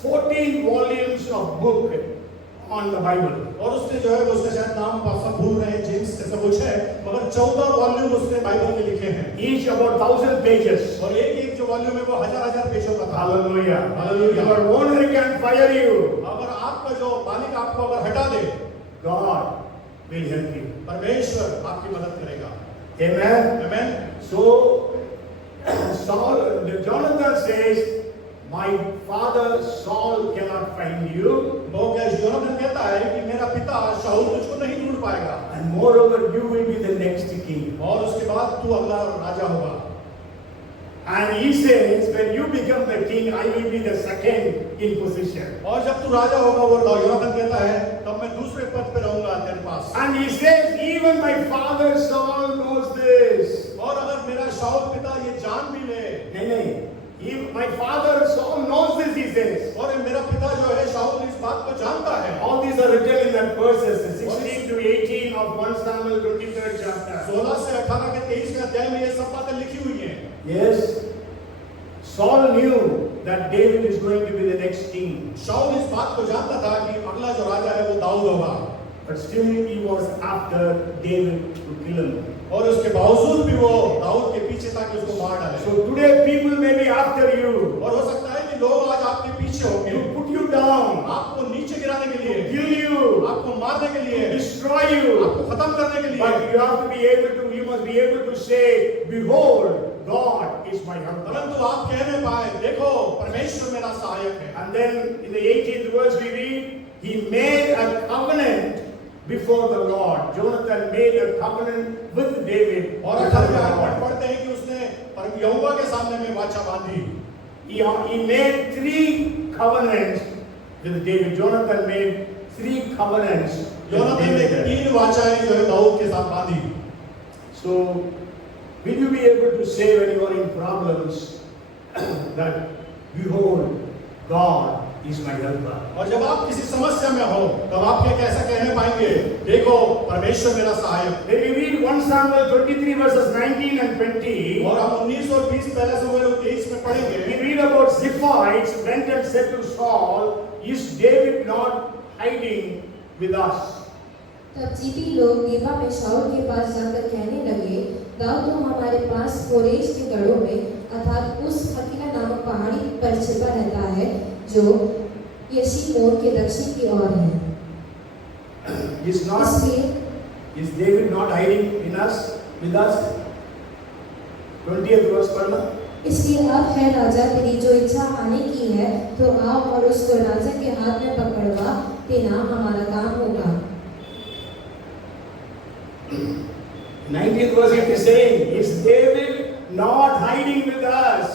14 volumes of book on the Bible. और उसने जो है उसका शायद नाम सब भूल रहे हैं, जेम्स ऐसा कुछ है, मगर 14 वॉल्यूम उसने बाइबल में लिखे हैं। Each about 1000 pages. और एक जो वॉल्यूम है वो हजार पेजों का था। Hallelujah. Hallelujah. Your owner can fire you. अगर आपका जो मालिक आपको अगर हटा दे, God will help you. परमेश्वर आपकी मदद करेगा। Amen. Amen. So Jonathan says, my father Saul cannot find you. वो क्या योनाथन कहता है कि मेरा पिता शाऊल तुझको नहीं ढूंढ पाएगा। And moreover, you will be the next king. और उसके बाद तू अगला राजा होगा। And he says, when you become the king, I will be the second in position. और जब तू राजा होगा, वो योनाथन कहता है, तब मैं दूसरे पद पे रहूंगा तेरे पास। And he says, even my father Saul knows this. और अगर मेरा शाऊल पिता ये जान भी ले, नहीं, my father Saul knows this, he says. और मेरा पिता जो है शाऊल इस बात को जानता है। All these are written in that verses, 16 to 18 of 1 Samuel 23rd chapter. 16 से 18 के 23 के अध्याय में ये सब बातें लिखी हुई हैं। Yes, Saul knew that David is going to be the next king. शाऊल इस बात को जानता था कि अगला जो राजा है वो दाऊद होगा। But still he was after David to kill him. और उसके बावजूद भी वो दाऊद के पीछे था कि उसको मार डाले। So today people may be after you. और हो सकता है कि लोग आज आपके पीछे होंगे, To put you down, आपको नीचे गिराने के लिए, kill you, आपको मारने के लिए, destroy you. आपको खत्म करने के लिए। But you have to be able to, you must be able to say, behold, God is my helper. परंतु आप कहने पाए, देखो परमेश्वर मेरा सहायक है। And then in the 18th verse we read, he made a covenant before the Lord. Jonathan made a covenant with David. और 18 पढ़ते हैं कि उसने यहोवा के सामने में वाचा बांधी। He made 3 covenants with David. Jonathan made three covenants with योनातान ने David. 3 वाचाएं जो है दाऊद के साथ बांधी। So, will you be able to say when you are in problems that, behold, God is my helper? और जब आप किसी समस्या में हो तब आप क्या कैसा कहने पाएंगे, देखो परमेश्वर मेरा सहायक। When we read 1 Samuel 23 verses 19 and 20, और हम 19 और 20 पहले समूएल 23 में पढ़ेंगे। we read about Ziphites went and said to Saul, is David not hiding with us? तब जीपी लोग गेबा में शाऊल के पास जाकर कहने लगे, दाऊद तो हमारे पास फोरेश के गढ़ों में अर्थात उस हकीला नामक पहाड़ी पर छिपा रहता है जो यशीमोन के दक्षिण की ओर है। इसलिए Is David not hiding in us, with us? 20th verse पढ़ना। इसलिए अब है राजा तेरी जो इच्छा आने की है तो आओ और उसको राजा के हाथ में पकड़वा देना हमारा काम होगा। 19th verse it is saying, is David not hiding with us?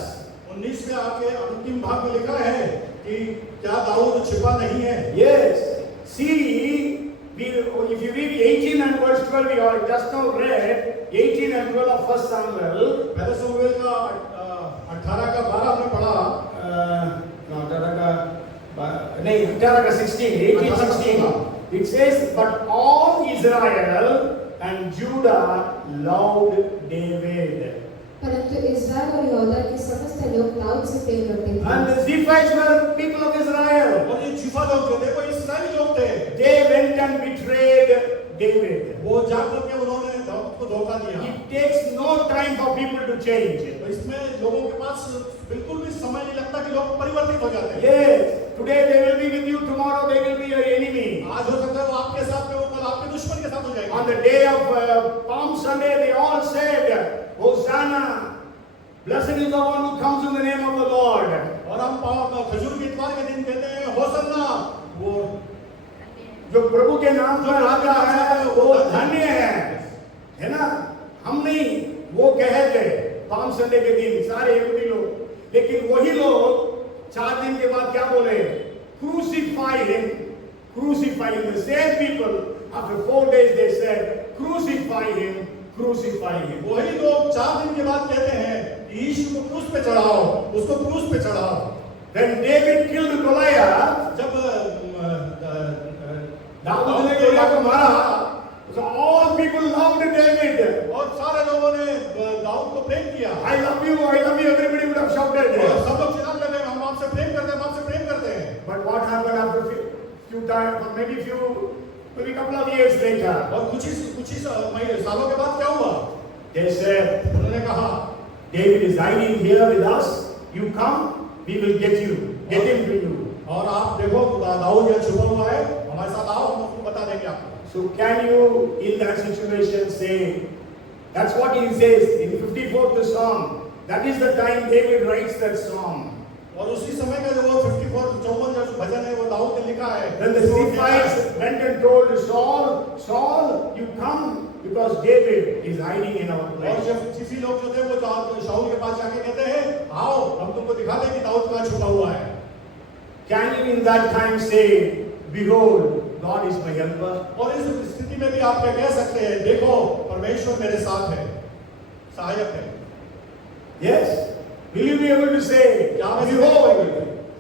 19 में आके अंतिम भाग में लिखा है कि क्या दाऊद छिपा नहीं है? Yes. See, if you read 18 and verse 12, we are just now read 18 and 12 of 1 Samuel. पहले समूएल का 18 का 12 हमने पढ़ा। 18 का 16, 18, 16. It says, but all Israel and Judah loved David. परंतु इस्राएल और यहूदा के समस्त लोग दाऊद से प्रेम करते थे। And the Ziphites were people of Israel. और ये छिपा लोग थे, देखो इस्राएली लोग थे। They went and betrayed David. वो जाकर के उन्होंने दाऊद को धोखा दिया। It takes no time for people to change. तो इसमें लोगों के पास बिल्कुल भी समय नहीं लगता कि लोग परिवर्तित हो जाते हैं। Yes, today they will be with you, tomorrow they will be your enemy. आज हो सकता है वो आपके साथ में, वो कल आपके दुश्मन के साथ हो जाएगा। On the day of Palm Sunday, they all said, Hosanna, blessed is the one who comes in the name of the Lord. और हम खजूर के इतवार के दिन कहते हैं होसन्ना, वो जो प्रभु के नाम पर आता है वो धन्य है ना? हम नहीं, वो कहे थे पाम संडे के दिन सारे यहूदी लोग, लेकिन वही लोग 4 दिन के बाद क्या बोले? Crucify him, crucify him. The same people after 4 days they said, crucify him, crucify him. वही लोग 4 दिन के बाद कहते हैं कि यीशु को क्रूस पे चढ़ाओ, उसको क्रूस पे चढ़ाओ। When David killed Goliath, जब दाऊद ने गोलियत को मारा, so all people loved David. और सारे लोगों ने दाऊद को प्रेम किया। I love you, everybody would have shouted. और सब लोग चिल्लाने लगे, हम आपसे प्रेम करते हैं, हम आपसे प्रेम करते हैं। But what happened after few times, maybe couple of years later? और कुछ ही सालों के बाद क्या हुआ? They said, उन्होंने कहा David is hiding here with us. You come, we will get him to you. और आप देखो दाऊद यहाँ छुपा हुआ है, हमारे साथ आओ, हम आपको बता देंगे आपको। So can you in that situation say, that's what he says in 54th Psalm. That is the time David writes that psalm. और उसी समय का जो 54 जो भजन है वो दाऊद ने लिखा है। Then the Ziphites went and told Saul, Saul, you come because David is hiding in our और place. जब किसी लोग जो थे वो शाऊल के पास जाके कहते हैं, आओ हम तुमको दिखा दें कि दाऊद कहाँ छुपा हुआ है। Can you in that time say, behold, God is my helper? और इस स्थिति में भी आप क्या कह सकते हैं, देखो परमेश्वर मेरे साथ है, सहायक है। Yes. Will you be able to say, behold,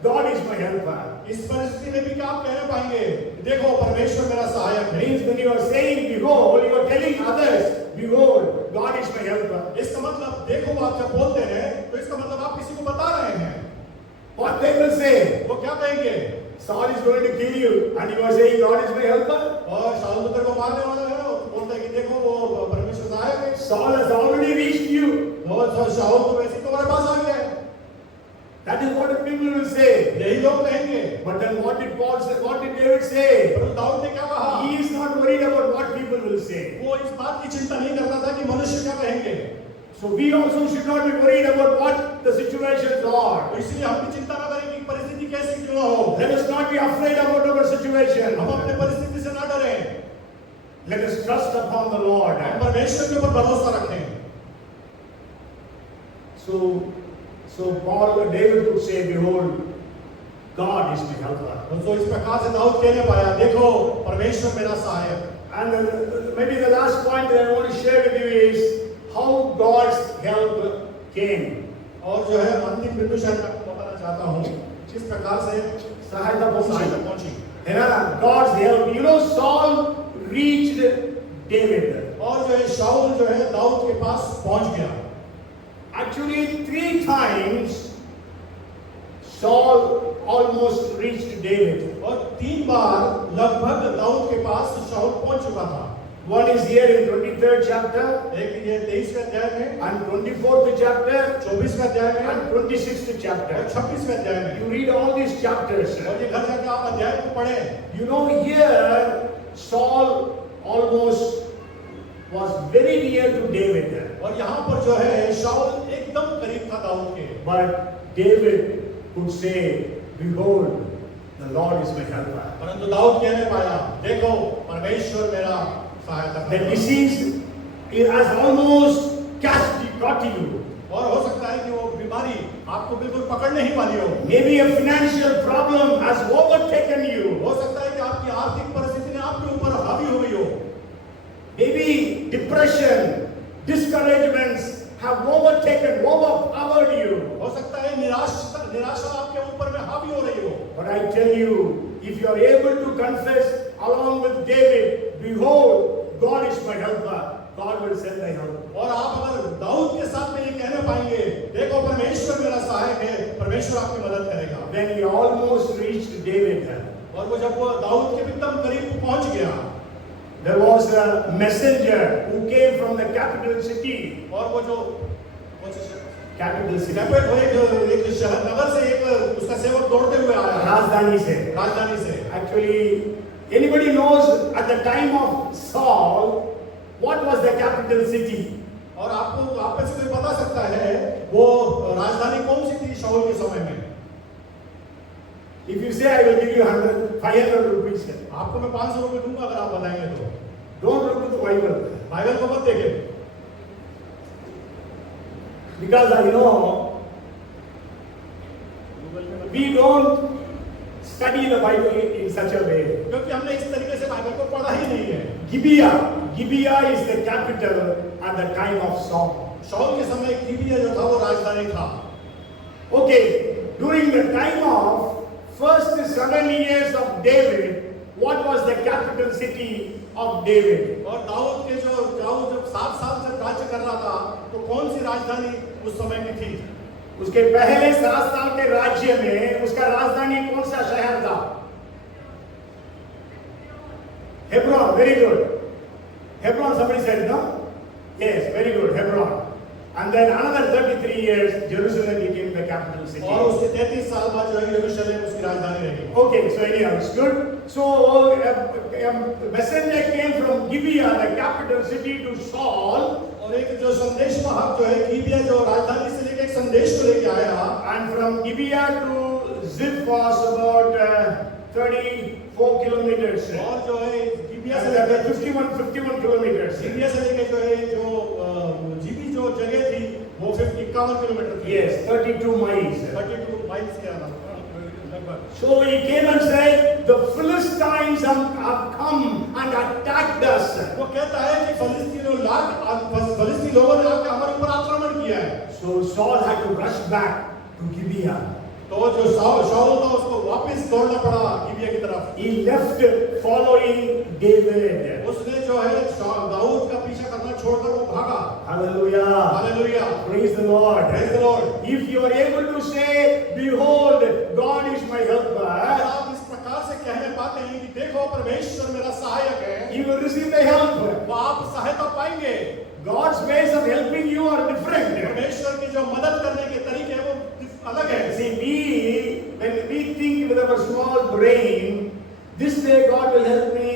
God is my helper? इस परिस्थिति में भी क्या आप कहने पाएंगे, देखो परमेश्वर मेरा सहायक है। Means when you are saying behold, you are telling others, behold, God is my helper. इसका मतलब देखो आप जब बोलते हैं तो इसका मतलब आप किसी को बता रहे हैं। What they will say? वो क्या कहेंगे? Saul is going to kill you and you are saying God is my helper? और शाऊल तेरे को मारने वाला है और बोलता है कि देखो वो परमेश्वर सहायक है। Saul has already reached you. और शाऊल तो वैसे तुम्हारे पास आ गया है। That is what the people will say. यही लोग कहेंगे। But then what did Paul say? What did David say? परंतु दाऊद ने क्या कहा? He is not worried about what people will say. वो इस बात की चिंता नहीं करता था कि मनुष्य क्या कहेंगे। So we also should not be worried about what the situations are. इसलिए हम भी चिंता न करें कि परिस्थिति कैसी क्यों हो। Let us not be afraid about our situation. हम अपने परिस्थिति से न डरें। Let us trust upon the Lord. हम परमेश्वर के ऊपर भरोसा रखें। So David could say, behold, God is my helper. तो इस प्रकार से दाऊद कहने पाया, देखो परमेश्वर मेरा सहायक। And maybe the last point that I want to share with you is how God's help came. और जो है अंतिम बिंदु शायद मैं आपको बताना चाहता हूँ, किस प्रकार से सहायता पहुंची। है ना, God's help. You know, Saul reached David. और जो है शाऊल जो है दाऊद के पास पहुंच गया। Actually, 3 times Saul almost reached David. और 3 बार लगभग दाऊद के पास शाऊल पहुंच चुका था। One is here in 23rd chapter, एक ये 23वें अध्याय में, and 24th chapter, 24वें अध्याय में, and 26th और chapter. 26वें अध्याय में। You read all these chapters. और ये घर जाके आप अध्याय को पढ़ें। You know, here Saul almost was very near to David. और यहाँ पर जो है शाऊल एकदम करीब था दाऊद के। But David could say, behold, the Lord is my helper. परंतु दाऊद कहने पाया, देखो परमेश्वर मेरा सहायता The करता है। disease has almost got you. और हो सकता है कि वो बीमारी आपको बिल्कुल पकड़ नहीं पानी हो। Maybe a financial problem has overtaken you. हो सकता है कि आपकी आर्थिक परिस्थिति ने आपके ऊपर हावी हो गई हो। Maybe depression, discouragements have overpowered you. हो सकता है निराशा आपके ऊपर में हावी हो रही हो। But I tell you, if you are able to confess along with David, behold, God is my helper, God will send the help. और आप अगर दाऊद के साथ में ये कहने पाएंगे, देखो परमेश्वर मेरा सहायक है, परमेश्वर आपकी मदद करेगा। When he almost reached David, और वो जब वो दाऊद के एकदम करीब पहुंच गया, there was a messenger who came from the capital city. और वो जो Capital city. एक शहर नगर से एक उसका सेवक दौड़ते हुए आया, राजधानी से. राजधानी से। Actually, anybody knows at the time of Saul, what was the capital city? और आपको आप में से कोई बता सकता है वो राजधानी कौन सी थी शाऊल के समय में? If you say, I will give you 500 rupees. आपको मैं 500 रुपए दूंगा अगर आप बताएंगे तो। Don't look to the Bible. Bible को मत देखें, Because I know we don't study the Bible in such a way. क्योंकि हमने इस तरीके से बाइबल को पढ़ा ही नहीं है। Gibeah is the capital at the time of Saul. शाऊल के समय गिबिया जो था वो राजधानी था। Okay, during the time of first 7 years of David, what was the capital city of David? और दाऊद जब 7 साल तक राज्य कर रहा था, तो कौन सी राजधानी उस समय में थी? उसके पहले 7 साल के राज्य में उसका राजधानी कौन सा शहर था? Hebron. Very good. Hebron, somebody said no? Yes, very good, Hebron. And then another 33 years, Jerusalem became the capital city. और उसके 33 साल बाद जो है यरूशलेम उसकी राजधानी रही। Okay, so anyhow, it's good. So a messenger came from Gibeah, the capital city, to Saul. और एक जो संदेश वाहक जो है गिबिया जो राजधानी से लेके एक संदेश को लेके आया, And from Gibeah to Ziph was about 34 kilometers. और जो है गिबिया से And लेके 51 kilometers. गिबिया से लेके जो है जो जीबी जो जगह थी वो 51 किलोमीटर थी। Yes, 32 miles. 32 माइल्स के लगभग। So he came and said, the Philistines have come and attacked us. वो कहता है कि फलिस्तीनी लोगों ने आके हमारे ऊपर आक्रमण किया है। So Saul had to rush back to Gibeah. तो जो शाऊल था उसको वापस दौड़ना पड़ा गिबिया की तरफ। He left following David. उसने जो है दाऊद का पीछा करना छोड़कर वो भागा। Hallelujah. Hallelujah. Praise the Lord. Praise the Lord। If you are able to say, behold, God is my helper, अगर आप इस प्रकार से कहने पाते हैं कि देखो परमेश्वर मेरा सहायक है, you will receive the help. वो आप सहायता पाएंगे। God's ways of helping you are different. परमेश्वर की जो मदद करने के तरीके हैं वो अलग है। See, when we think with our small brain, this way God will help me,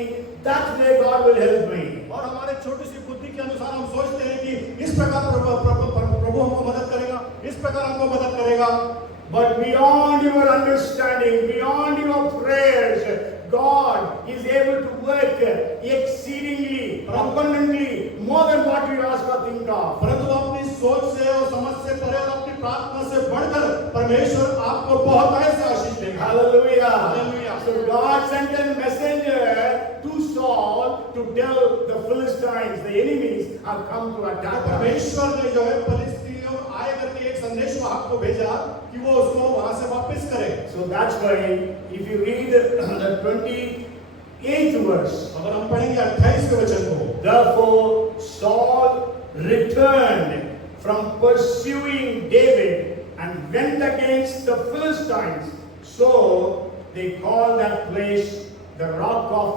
that way God will help me. और हमारे छोटी सी बुद्धि के अनुसार हम सोचते हैं कि इस प्रकार प्रभु हमको मदद करेगा, इस प्रकार हमको मदद करेगा। But beyond your understanding, beyond your prayers, God is able to work exceedingly, abundantly, more than what you ask or think of. परंतु अपनी सोच से और समझ से परे और अपनी प्रार्थना से बढ़कर परमेश्वर आपको बहुत ऐसे आशीष देगा। Hallelujah. Hallelujah. So God sent a messenger to Saul to tell the Philistines, the enemies, have come to attack us. परमेश्वर ने जो है फिलिस्तीनियों आए करके एक संदेश वाहक को भेजा कि वो उसको वहां से वापस करे। So that's why if you read the 28th verse, अगर हम पढ़ेंगे 28वें वचन को, therefore Saul returned from pursuing David and went against the Philistines. So they call that place the rock of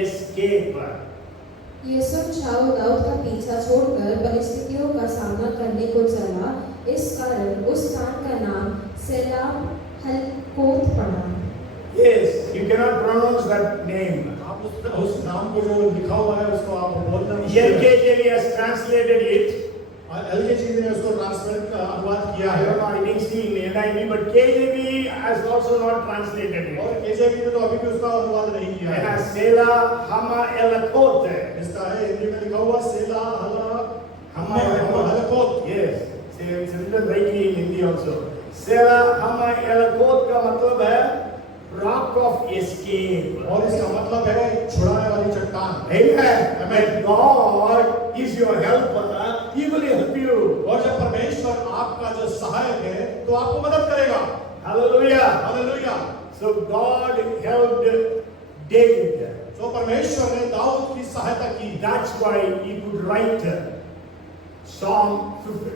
escape. ये सब शाऊल दाऊद का पीछा छोड़कर परिस्थितियों का सामना करने को चला, इस कारण उस स्थान का नाम सेला हलकोत पड़ा। Yes, you cannot pronounce that name. आप उस नाम को जो लिखा हुआ है उसको आप बोलना मुश्किल है। LKJV has translated it. LKJV ने उसको ट्रांसलेट अनुवाद किया I है। don't know, I didn't see in NIV, but KJV has also not translated it. और KJV ने तो अभी भी उसका अनुवाद नहीं किया It है। has Selah Hama Elakot. इसका है हिंदी में लिखा हुआ सेला Hama हलकोत। Yes, it's written rightly in Hindi also. Selah Hama Elakot का मतलब है rock of escape. और इसका मतलब है छुड़ाने वाली चट्टान। Amen. When God is your helper, He will help you. और जब परमेश्वर आपका जो सहायक है तो आपको मदद करेगा। Hallelujah. Hallelujah. So God helped David. तो परमेश्वर ने दाऊद की सहायता की। That's why he could write Psalm.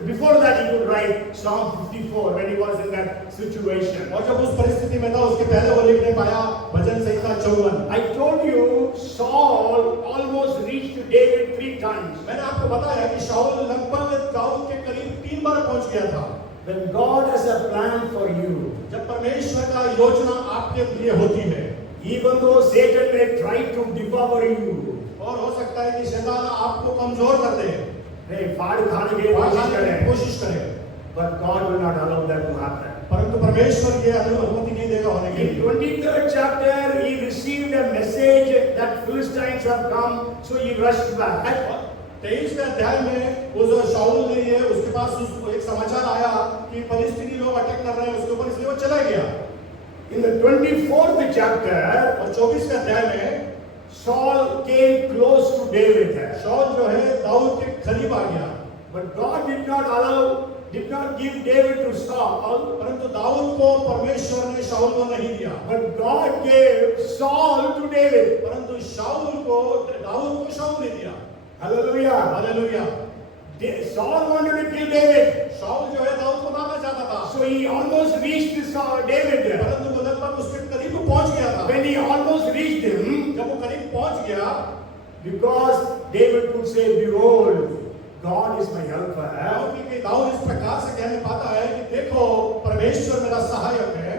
Before that, he could write Psalm 54 when he was in that situation. और जब उस परिस्थिति में था उसके पहले वो लिखने पाया भजन संहिता 54। I told you Saul almost reached David 3 times. मैंने आपको बताया कि शाऊल लगभग दाऊद के करीब 3 बार पहुंच गया था। When God has a plan for you, जब परमेश्वर का योजना आपके लिए होती है, even though Satan may try to devour you, और हो सकता है कि शैतान आपको कमजोर कर दे, फाड़ खाने की कोशिश करे, but God will not allow that to happen. परंतु परमेश्वर ये अनुमति नहीं देगा होने के In लिए। 23rd chapter, he received a message that Philistines have come, so he rushed back. 23वें अध्याय में वो जो शाऊल ने ये उसके पास उसको एक समाचार आया कि फिलिस्तीनी लोग अटैक कर रहे हैं उसके ऊपर, इसलिए वो चला गया। In the 24th chapter, और 24वें अध्याय में Saul came close to David. शाऊल जो है दाऊद के करीब आ गया, But God did not give David to Saul, परंतु दाऊद को परमेश्वर ने शाऊल को नहीं दिया। but God gave Saul to David. परंतु शाऊल को दाऊद को शाऊल ने दिया। Hallelujah. Hallelujah. Saul wanted to kill David, शाऊल जो है दाऊद को मारना चाहता था, so he almost reached David. परंतु वो लगभग उसके करीब पहुंच गया था। When he almost reached him, जब वो करीब पहुंच गया, because David could say, "Behold, God is my helper." क्योंकि दाऊद इस प्रकार से कहने पाता है कि देखो परमेश्वर मेरा सहायक है।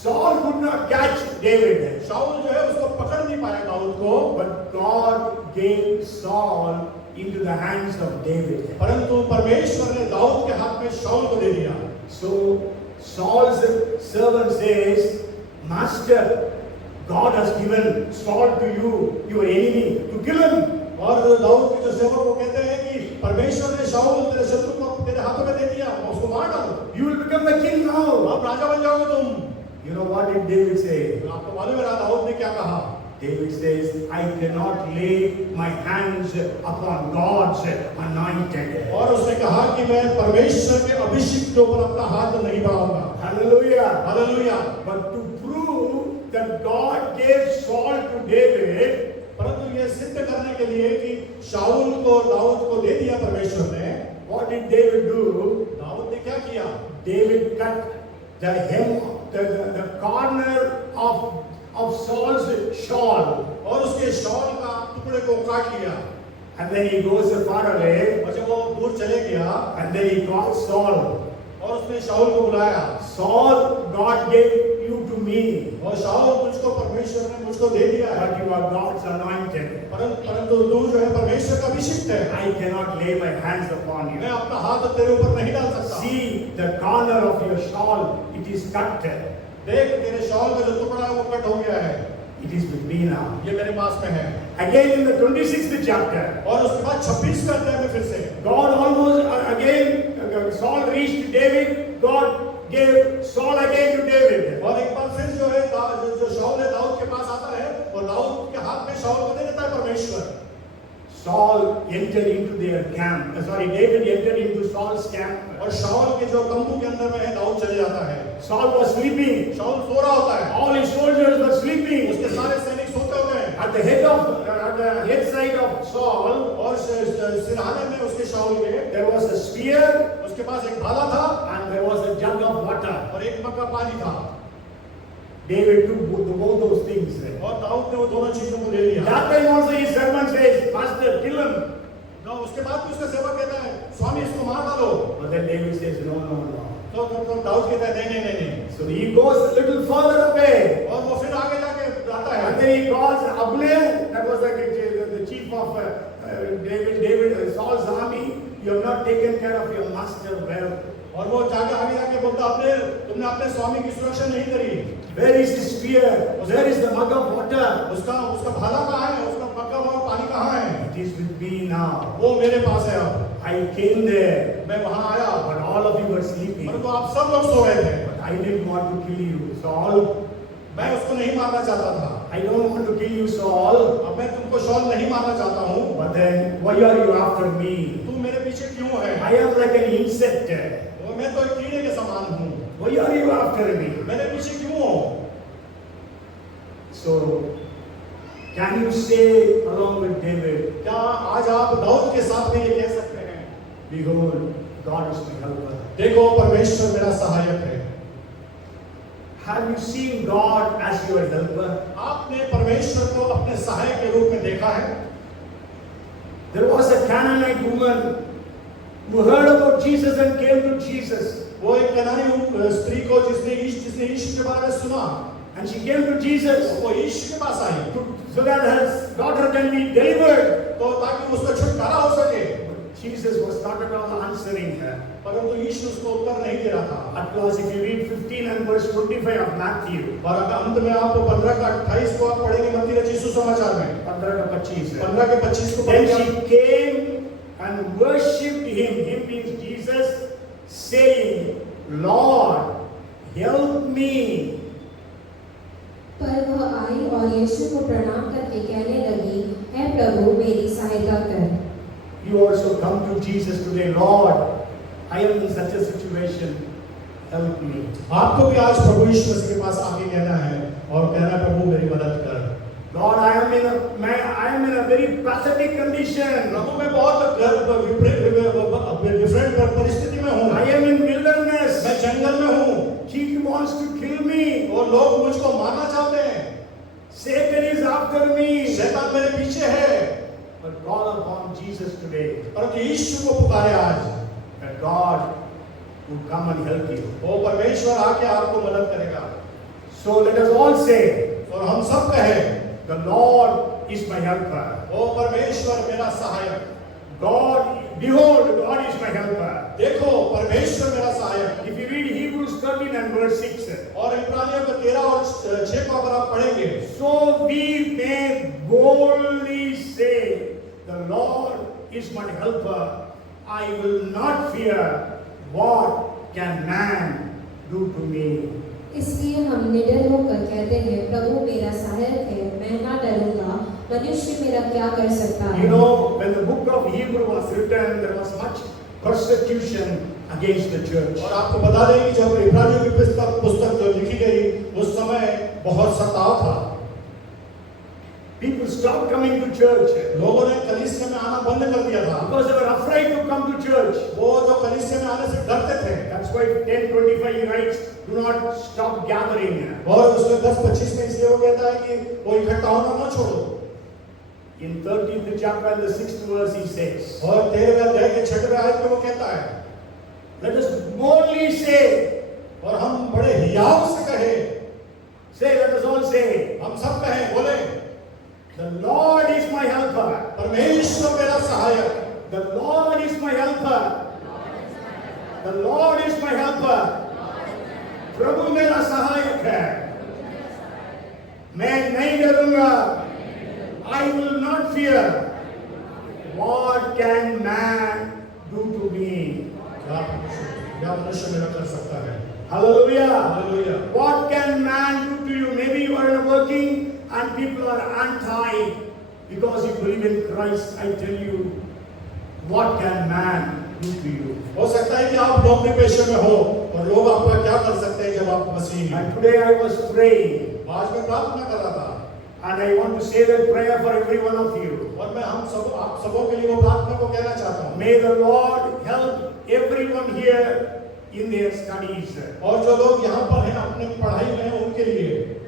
Saul could not catch David, शाऊल जो है उसको पकड़ नहीं पाया दाऊद को, but God gave Saul into the hands of David. परंतु परमेश्वर ने दाऊद के हाथ में शाऊल को दे दिया। So Saul's servant says, "Master, God has given Saul to you, your enemy, to kill him." और दाऊद के जो सेवक वो कहते हैं कि परमेश्वर ने शाऊल तेरे शत्रु को तेरे हाथों में दे दिया, उसको मार डालो, You will become the king now. अब राजा बन जाओगे तुम। You know what did David say? आपको मालूम है दाऊद ने क्या कहा? David says, "I cannot lay my hands upon God's anointed." और उसने कहा कि मैं परमेश्वर के अभिषिक्त के ऊपर अपना हाथ नहीं बढ़ाऊंगा। Hallelujah. Hallelujah. But to prove that God gave Saul to David, परंतु ये सिद्ध करने के लिए कि शाऊल को दाऊद को दे दिया परमेश्वर ने, what did David do? Dawood ने क्या किया? David cut the hem, the corner of Saul's shawl, और उसके शाऊल का टुकड़े को काट लिया। and then he goes far away, और जब वो दूर चले गया and then he called Saul. और उसने शाऊल को बुलाया, Saul, God gave you to me, और शाऊल तुझको परमेश्वर ने मुझको दे दिया है, but you are God's anointed. परंतु तू जो है परमेश्वर का अभिषिक्त है, I cannot lay my hands upon मैं you. अपना हाथ तेरे ऊपर नहीं डाल सकता। See the corner of your shawl, it is cut. देख तेरे शाऊल का जो टुकड़ा है वो कट हो गया है, It is with me now. ये मेरे पास में है। Again in the 26th chapter, और उसके बाद 26 का अध्याय में फिर से God almost Saul reached David. God gave Saul again to David. और एक बार फिर जो है entered into their camp. David entered into Saul's camp. और शाऊल के जो तंबू के अंदर में है दाऊद चले जाता है। Saul was sleeping. शाऊल सो रहा होता है। All his soldiers were sleeping. उसके सारे सैनिक सोते होते हैं। At the head side of Saul, और सिरहाने में उसके शाऊल के there was a spear उसके पास एक भाला था and there was a jug of water. और एक मग्गा पानी था। David took both those things. और दाऊद ने वो दोनों चीजों को ले लिया। That time also his servant says, Master, kill him. तो उसके बाद भी उसका सेवक कहता है स्वामी इसको मार डालो। But then David says, no. तो दाऊद कहता है नहीं। So he goes a little further away. और वो फिर आगे जाके जाता है। And then he calls Abner, that was the chief of Saul's army. You have not taken care of your master well. और वो जाके आगे जाके बोलता अपने तुमने अपने स्वामी की सुरक्षा नहीं करी। Where is the spear? Where is the mug of water? उसका भाला कहाँ है? उसका मग्गा और पानी कहाँ है? It is with me now. वो मेरे पास है अब। I came there, मैं वहाँ आया, but all of you were sleeping. परंतु आप सब लोग सो गए थे। But I didn't want to kill you, Saul. मैं उसको नहीं मारना चाहता था। I don't want to kill you, Saul. अब मैं तुमको शाऊल नहीं मारना चाहता हूँ। But then, why are you after me? तू मेरे पीछे क्यों है? I am like an insect. वो मैं तो एक कीड़े के समान हूँ। Why are you after me? मेरे पीछे क्यों हो? So, can you say along with David, क्या आज आप दाऊद के साथ में ये कह सकते हैं? behold, God is my helper. देखो परमेश्वर मेरा सहायक है। Have you seen God as your helper? आपने परमेश्वर को अपने सहायक के रूप में देखा है? There was a Canaanite woman who heard about Jesus and came to Jesus. वो एक कनानी स्त्री को जिसने यीशु के बारे में सुना, And she came to Jesus वो यीशु के पास आई so that her daughter can be delivered. तो ताकि उसका छुटकारा हो सके। Jesus was not at all answering her. परंतु यीशु उसको उत्तर नहीं दे रहा था। At last, if you read 15 and verse 25 of Matthew, और अगर अंत में आप 15 का 28 को आप पढ़ेंगे मत्ती रचित सुसमाचार में 15 का 25 है. 15 के 25 को Then पढ़ेंगे। she came and worshipped him. Him means Jesus, saying, Lord, help me. पर वह आई और यीशु को प्रणाम करके कहने लगी, हे प्रभु मेरी सहायता कर। You also come to Jesus today, Lord, I am in such a situation, help me. आपको भी आज प्रभु यीशु मसीह के पास आके कहना है और कहना है प्रभु मेरी मदद कर। Lord, I am in a very pathetic condition. प्रभु मैं बहुत डिफरेंट परिस्थिति में हूँ। I am in wilderness. मैं जंगल में हूँ। He wants to kill me. और लोग मुझको मारना चाहते हैं। Satan is after me. शैतान मेरे पीछे है। But call upon Jesus today. परंतु यीशु को पुकारे आज। That God will come and help you. वो परमेश्वर आके आपको मदद करेगा। So let us all say, और हम सब कहें, the Lord is my helper. वो परमेश्वर मेरा सहायक। God, behold, God is my helper. देखो परमेश्वर मेरा सहायक। If you read Hebrews 13 and verse 6, और इब्रानियों को 13 और 6 को अगर आप पढ़ेंगे, so we may boldly say, the Lord is my helper. I will not fear. What can man do to me? इसलिए हम निडर होकर कहते हैं, प्रभु मेरा सहायक है, मैं ना डरूंगा, मनुष्य मेरा क्या कर सकता है। You know, when the book of Hebrew was written, there was much persecution against the church. और आपको बता दें कि जब इब्रानियों की पुस्तक जो लिखी गई उस समय बहुत सताव था। People stopped coming to church लोगों ने कलीसिया में आना बंद कर दिया था because they were afraid to come to church. वो जो कलीसिया में आने से डरते थे। That's why 10:25 he writes, do not stop gathering. और उसमें 10:25 में इसलिए वो कहता है कि वो इकट्ठा होना न छोड़ो। In 13th chapter and the 6th verse he says, और 13वें अध्याय के 6वें आयत में वो कहता है, let us boldly say, और हम बड़े हियाव से कहे, say, let us all say, हम सब कहें, बोले, the Lord is my helper. परमेश्वर मेरा सहायक। The Lord is my helper. The Lord is my helper. प्रभु मेरा सहायक है। मैं नहीं डरूंगा। I will not fear. What can man do to me? क्या मनुष्य मेरा कर सकता है? Hallelujah. Hallelujah. What can man do to you? Maybe you are working and people are anti because you believe in Christ. I tell you, what can man do to you? हो सकता है कि आप नौकरी पेशे में हो और लोग आपका क्या कर सकते हैं जब आप मसीही हैं। And today I was praying, आज मैं प्रार्थना कर रहा था and I want to say that prayer for every one of you. और मैं हम सब आप सबों के लिए वो प्रार्थना को कहना चाहता हूँ। May the Lord help everyone here in their studies. और जो लोग यहाँ पर हैं अपने पढ़ाई में हैं उनके लिए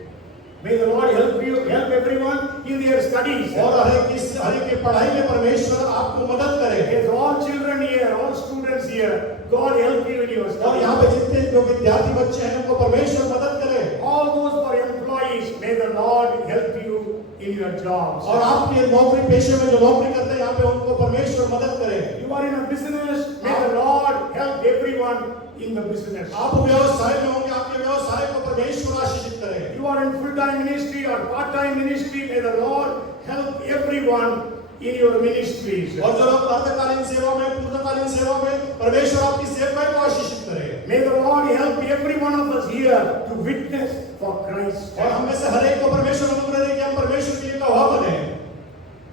May the Lord help everyone in their studies. और हर एक की पढ़ाई में परमेश्वर आपको मदद करे। Yes, all children here, all students here, God help you in your और studies. यहाँ पे जितने जो विद्यार्थी बच्चे हैं उनको परमेश्वर मदद करे। All those who are employees, may the Lord help you in your jobs. और आपके नौकरी पेशे में जो नौकरी करते हैं यहाँ पे उनको परमेश्वर मदद करे। You are in a business, may the Lord help everyone in the business. आप व्यवसाय में होंगे, आपके व्यवसाय को परमेश्वर आशीषित करे। You are in full-time ministry or part-time ministry, may the Lord help everyone in your ministries. और जो लोग अर्धकालीन सेवा में, पूर्णकालीन सेवा में, परमेश्वर आपकी सेवकाई को आशीषित करे। May the Lord help every one of us here to witness for Christ. और हम में से हर एक को परमेश्वर अनुग्रह दे कि हम परमेश्वर के लिए गवाह बने।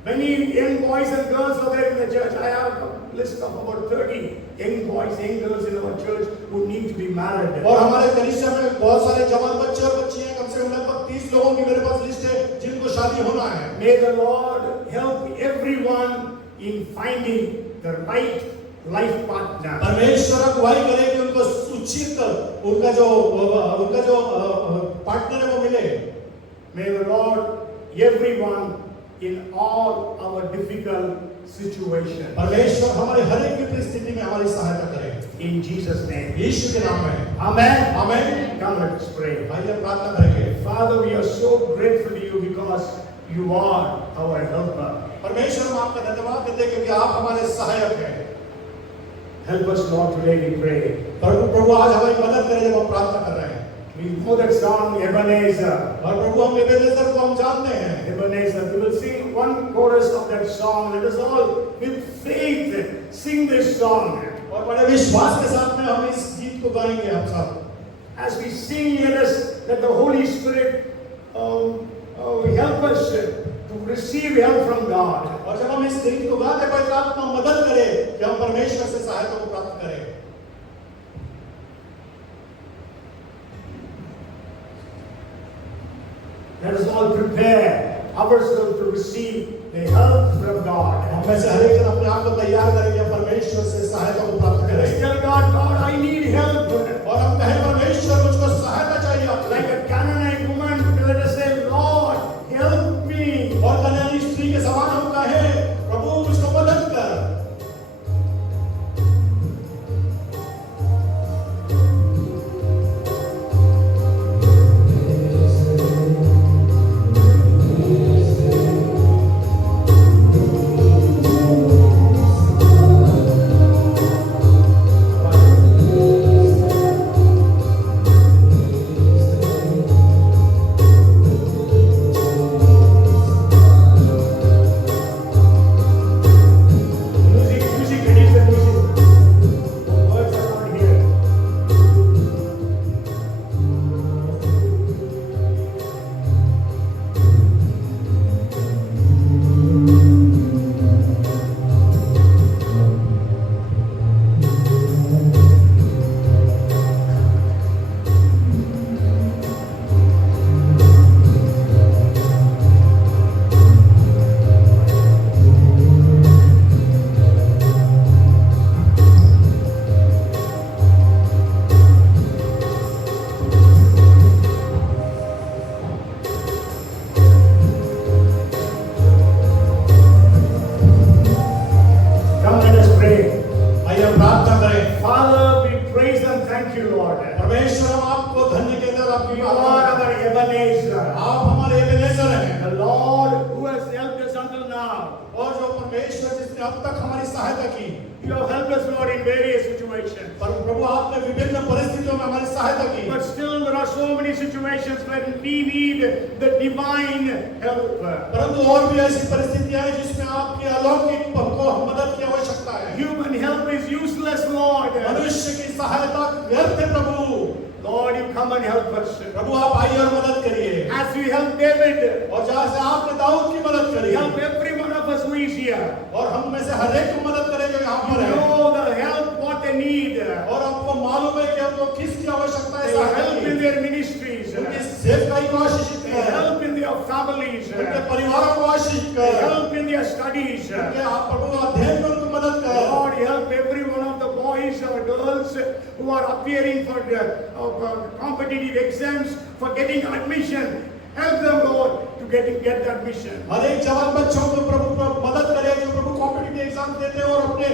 Many young boys and girls are there in the church. I have a list of about 30 young boys, young girls in our church who need to be married. और हमारे कलीसिया में बहुत सारे जवान बच्चे और बच्चियां, कम से कम लगभग 30 लोगों की मेरे पास लिस्ट है जिनको शादी होना है। May the Lord help everyone in finding the right life partner. परमेश्वर अगुवाई करे कि उनको उचित उनका जो पार्टनर है वो मिले। May the Lord everyone in all our difficult situations. परमेश्वर हमारे हर एक की परिस्थिति में हमारी सहायता करे। In Jesus' name. यीशु के नाम में। Amen. आमीन। Come, let us pray. आइए प्रार्थना करेंगे। Father, we are so grateful to you because you are our helper. परमेश्वर हम आपका धन्यवाद देते हैं क्योंकि आप हमारे सहायक हैं। Help us, Lord, today we pray. प्रभु आज हमारी मदद करें जब हम प्रार्थना कर रहे हैं। We know that song, Ebenezer. और प्रभु हम एबेनेजर को हम जानते हैं। Ebenezer. We will sing one chorus of that song. Let us all, with faith, sing this song. और बड़े विश्वास के साथ में हम इस गीत को गाएंगे हम सब। As we sing, let the Holy Spirit help us to receive help from God. और जब हम इस गीत को गाते हैं पवित्र आत्मा मदद करे कि हम परमेश्वर से सहायता को प्राप्त करें। Let us all prepare ourselves to receive the help from God. हम में से हर एक जन अपने आप को तैयार करें कि हम परमेश्वर से सहायता को प्राप्त Let us करें। tell God, God, I need help. और हम कहें परमेश्वर मुझको सहायता चाहिए आपसे। Like a Canaanite woman, let us say, Lord, help me. और कन्यानी स्त्री के समान हम कहें प्रभु मुझको मदद कर। Music, ready the music. Words are not here. Come, let us pray. आइए हम प्रार्थना करें। Father, we praise and thank you, Lord. परमेश्वर हम आपको धन्य कहते हैं और आपकी You are our Ebenezer. आप हमारे एबेनेजर हैं। The Lord who has helped us until now. और जो परमेश्वर जिसने अब तक हमारी सहायता की। You have helped us, Lord, in various situations. पर प्रभु आपने विभिन्न परिस्थितियों में हमारी सहायता की। But still there are so many situations where we need the divine help. परंतु और भी ऐसी परिस्थितियां हैं जिसमें आपकी अलौकिक को मदद की आवश्यकता है। Human help is useless, Lord. मनुष्य की सहायता व्यर्थ है प्रभु। Lord, you come and help us. प्रभु आप आइए और मदद करिए। As you help David, और जहाँ से आपने दाऊद की मदद करी help every one of us who is here. और हम में से हर एक को मदद करें जो कर help in their studies. कि आप प्रभु अध्ययन में उनको मदद कर Lord, help every one of the boys or girls who are appearing for competitive exams for getting admission. Help them, Lord, to get the admission. हर एक जवान बच्चों को प्रभु मदद करे जो प्रभु कॉम्पिटिटिव एग्जाम देते हैं और अपने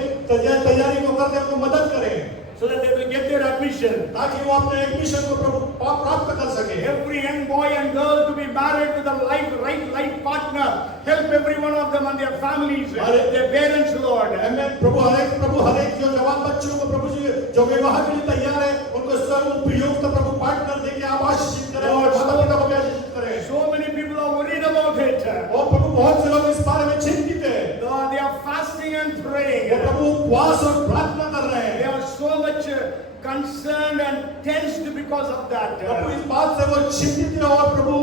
तैयारी को करते हैं उनको मदद करें So that they will get their admission. ताकि वो अपने एडमिशन को प्रभु प्राप्त कर सके Every young boy and girl to be married with a right life partner. Help every one of them and their families, their parents, Lord. हमें प्रभु हर एक जो जवान बच्चों को प्रभु जी जो विवाह के लिए तैयार है उनको सर्व उपयुक्त प्रभु पार्टनर देके आप आशीषित करें और माता पिता को भी आशीषित करें So many people are worried about it. और प्रभु बहुत से लोग इस बारे में चिंतित हैं Lord, they are fasting and praying. वो प्रभु उपवास और प्रार्थना कर रहे They हैं are so much concerned and tensed because of that. प्रभु इस बात से वो चिंतित है और प्रभु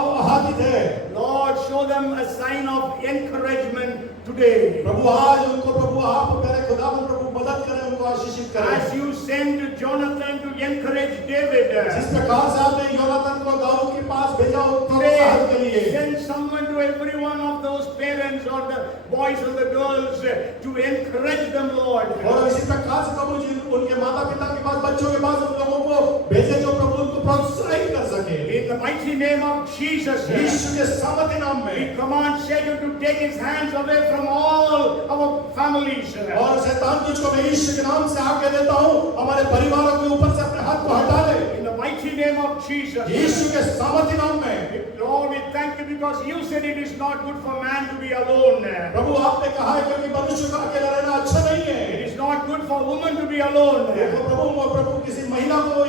आहत है Lord, show them a sign of encouragement today. प्रभु आज उनको प्रभु आप करें खुदा प्रभु मदद करें उनको आशीषित करें As you sent Jonathan to encourage David, जिस प्रकार से आपने योनातान को दाऊद के पास भेजा उनको today उत्साहित के लिए send someone to every one of those parents or the boys or the girls to encourage them, Lord. और इसी प्रकार से प्रभु जी उनके माता पिता के पास बच्चों के पास उन लोगों को भेजे जो प्रभु उनको प्रोत्साहित कर सके In the mighty name of Jesus, यीशु के सामर्थ्य नाम we में command Satan to take his hands away from all our families. और शैतान तुझको मैं यीशु के नाम से आज्ञा देता हूँ हमारे परिवारों के ऊपर से अपने हाथ को हटा ले In the mighty name of Jesus. यीशु के सामर्थ्य नाम में Lord, we thank you because you said it is not good for man to be alone. प्रभु आपने कहा है क्योंकि मनुष्य का अकेला रहना अच्छा नहीं है It is not good for woman to be alone. देखो प्रभु किसी महिला को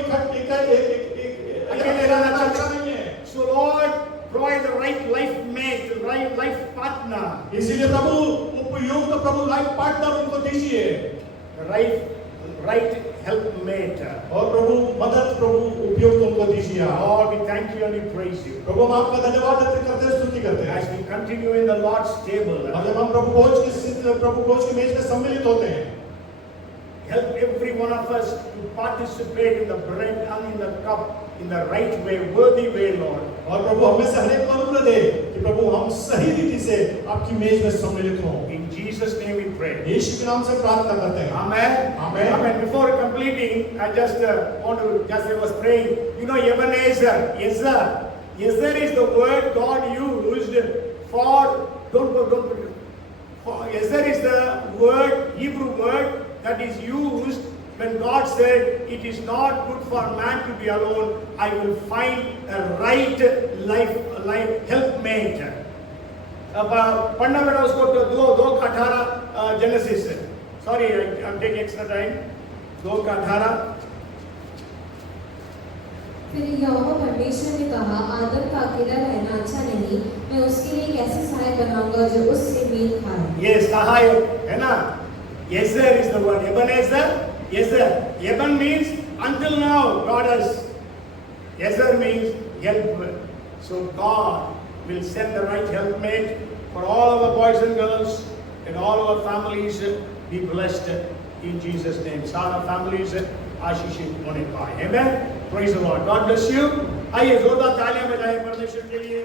अकेले रहना अच्छा नहीं है So Lord, provide the right life mate, the right life partner, इसीलिए प्रभु उपयुक्त प्रभु लाइफ पार्टनर उनको दीजिए the right helpmate. और प्रभु मदद प्रभु उपयुक्त उनको दीजिए Lord, we thank you and we praise you. प्रभु हम आपका धन्यवाद करते हैं स्तुति करते हैं As we continue in the Lord's table, और जब हम प्रभु भोज के मेज में सम्मिलित होते हैं help every one of us to participate in the bread and in the cup in the right way, worthy way, Lord. और प्रभु हमें से हर एक को अनुग्रह दे कि प्रभु हम सही रीति से आपकी मेज में सम्मिलित हों In Jesus' name we pray. यीशु के नाम से प्रार्थना करते हैं Amen. Amen. Amen. Before completing, I just want to, just I was praying, you know, Ebenezer, Ezer is the word God used for, Ezer is the word, Hebrew word that is used when God said, it is not good for man to be alone, I will find a right life helpmate. अब पढ़ना बेटा उसको 2:18 genesis से sorry I am taking extra time 2:18 फिर यहोवा परमेश्वर ने कहा आदम का अकेला रहना अच्छा नहीं मैं उसके लिए एक ऐसी सहायक बनाऊंगा जो उससे मेल खाए ये सहायक है ना Ezer is the word Ebenezer Eben means until now God has Ezer means help so God will send the right helpmate for all our boys and girls and all our families be blessed in Jesus name सारा families आशीषित होने पाए Amen praise the Lord God bless you आइए जोरदार तालियां बजाएं परमेश्वर के लिए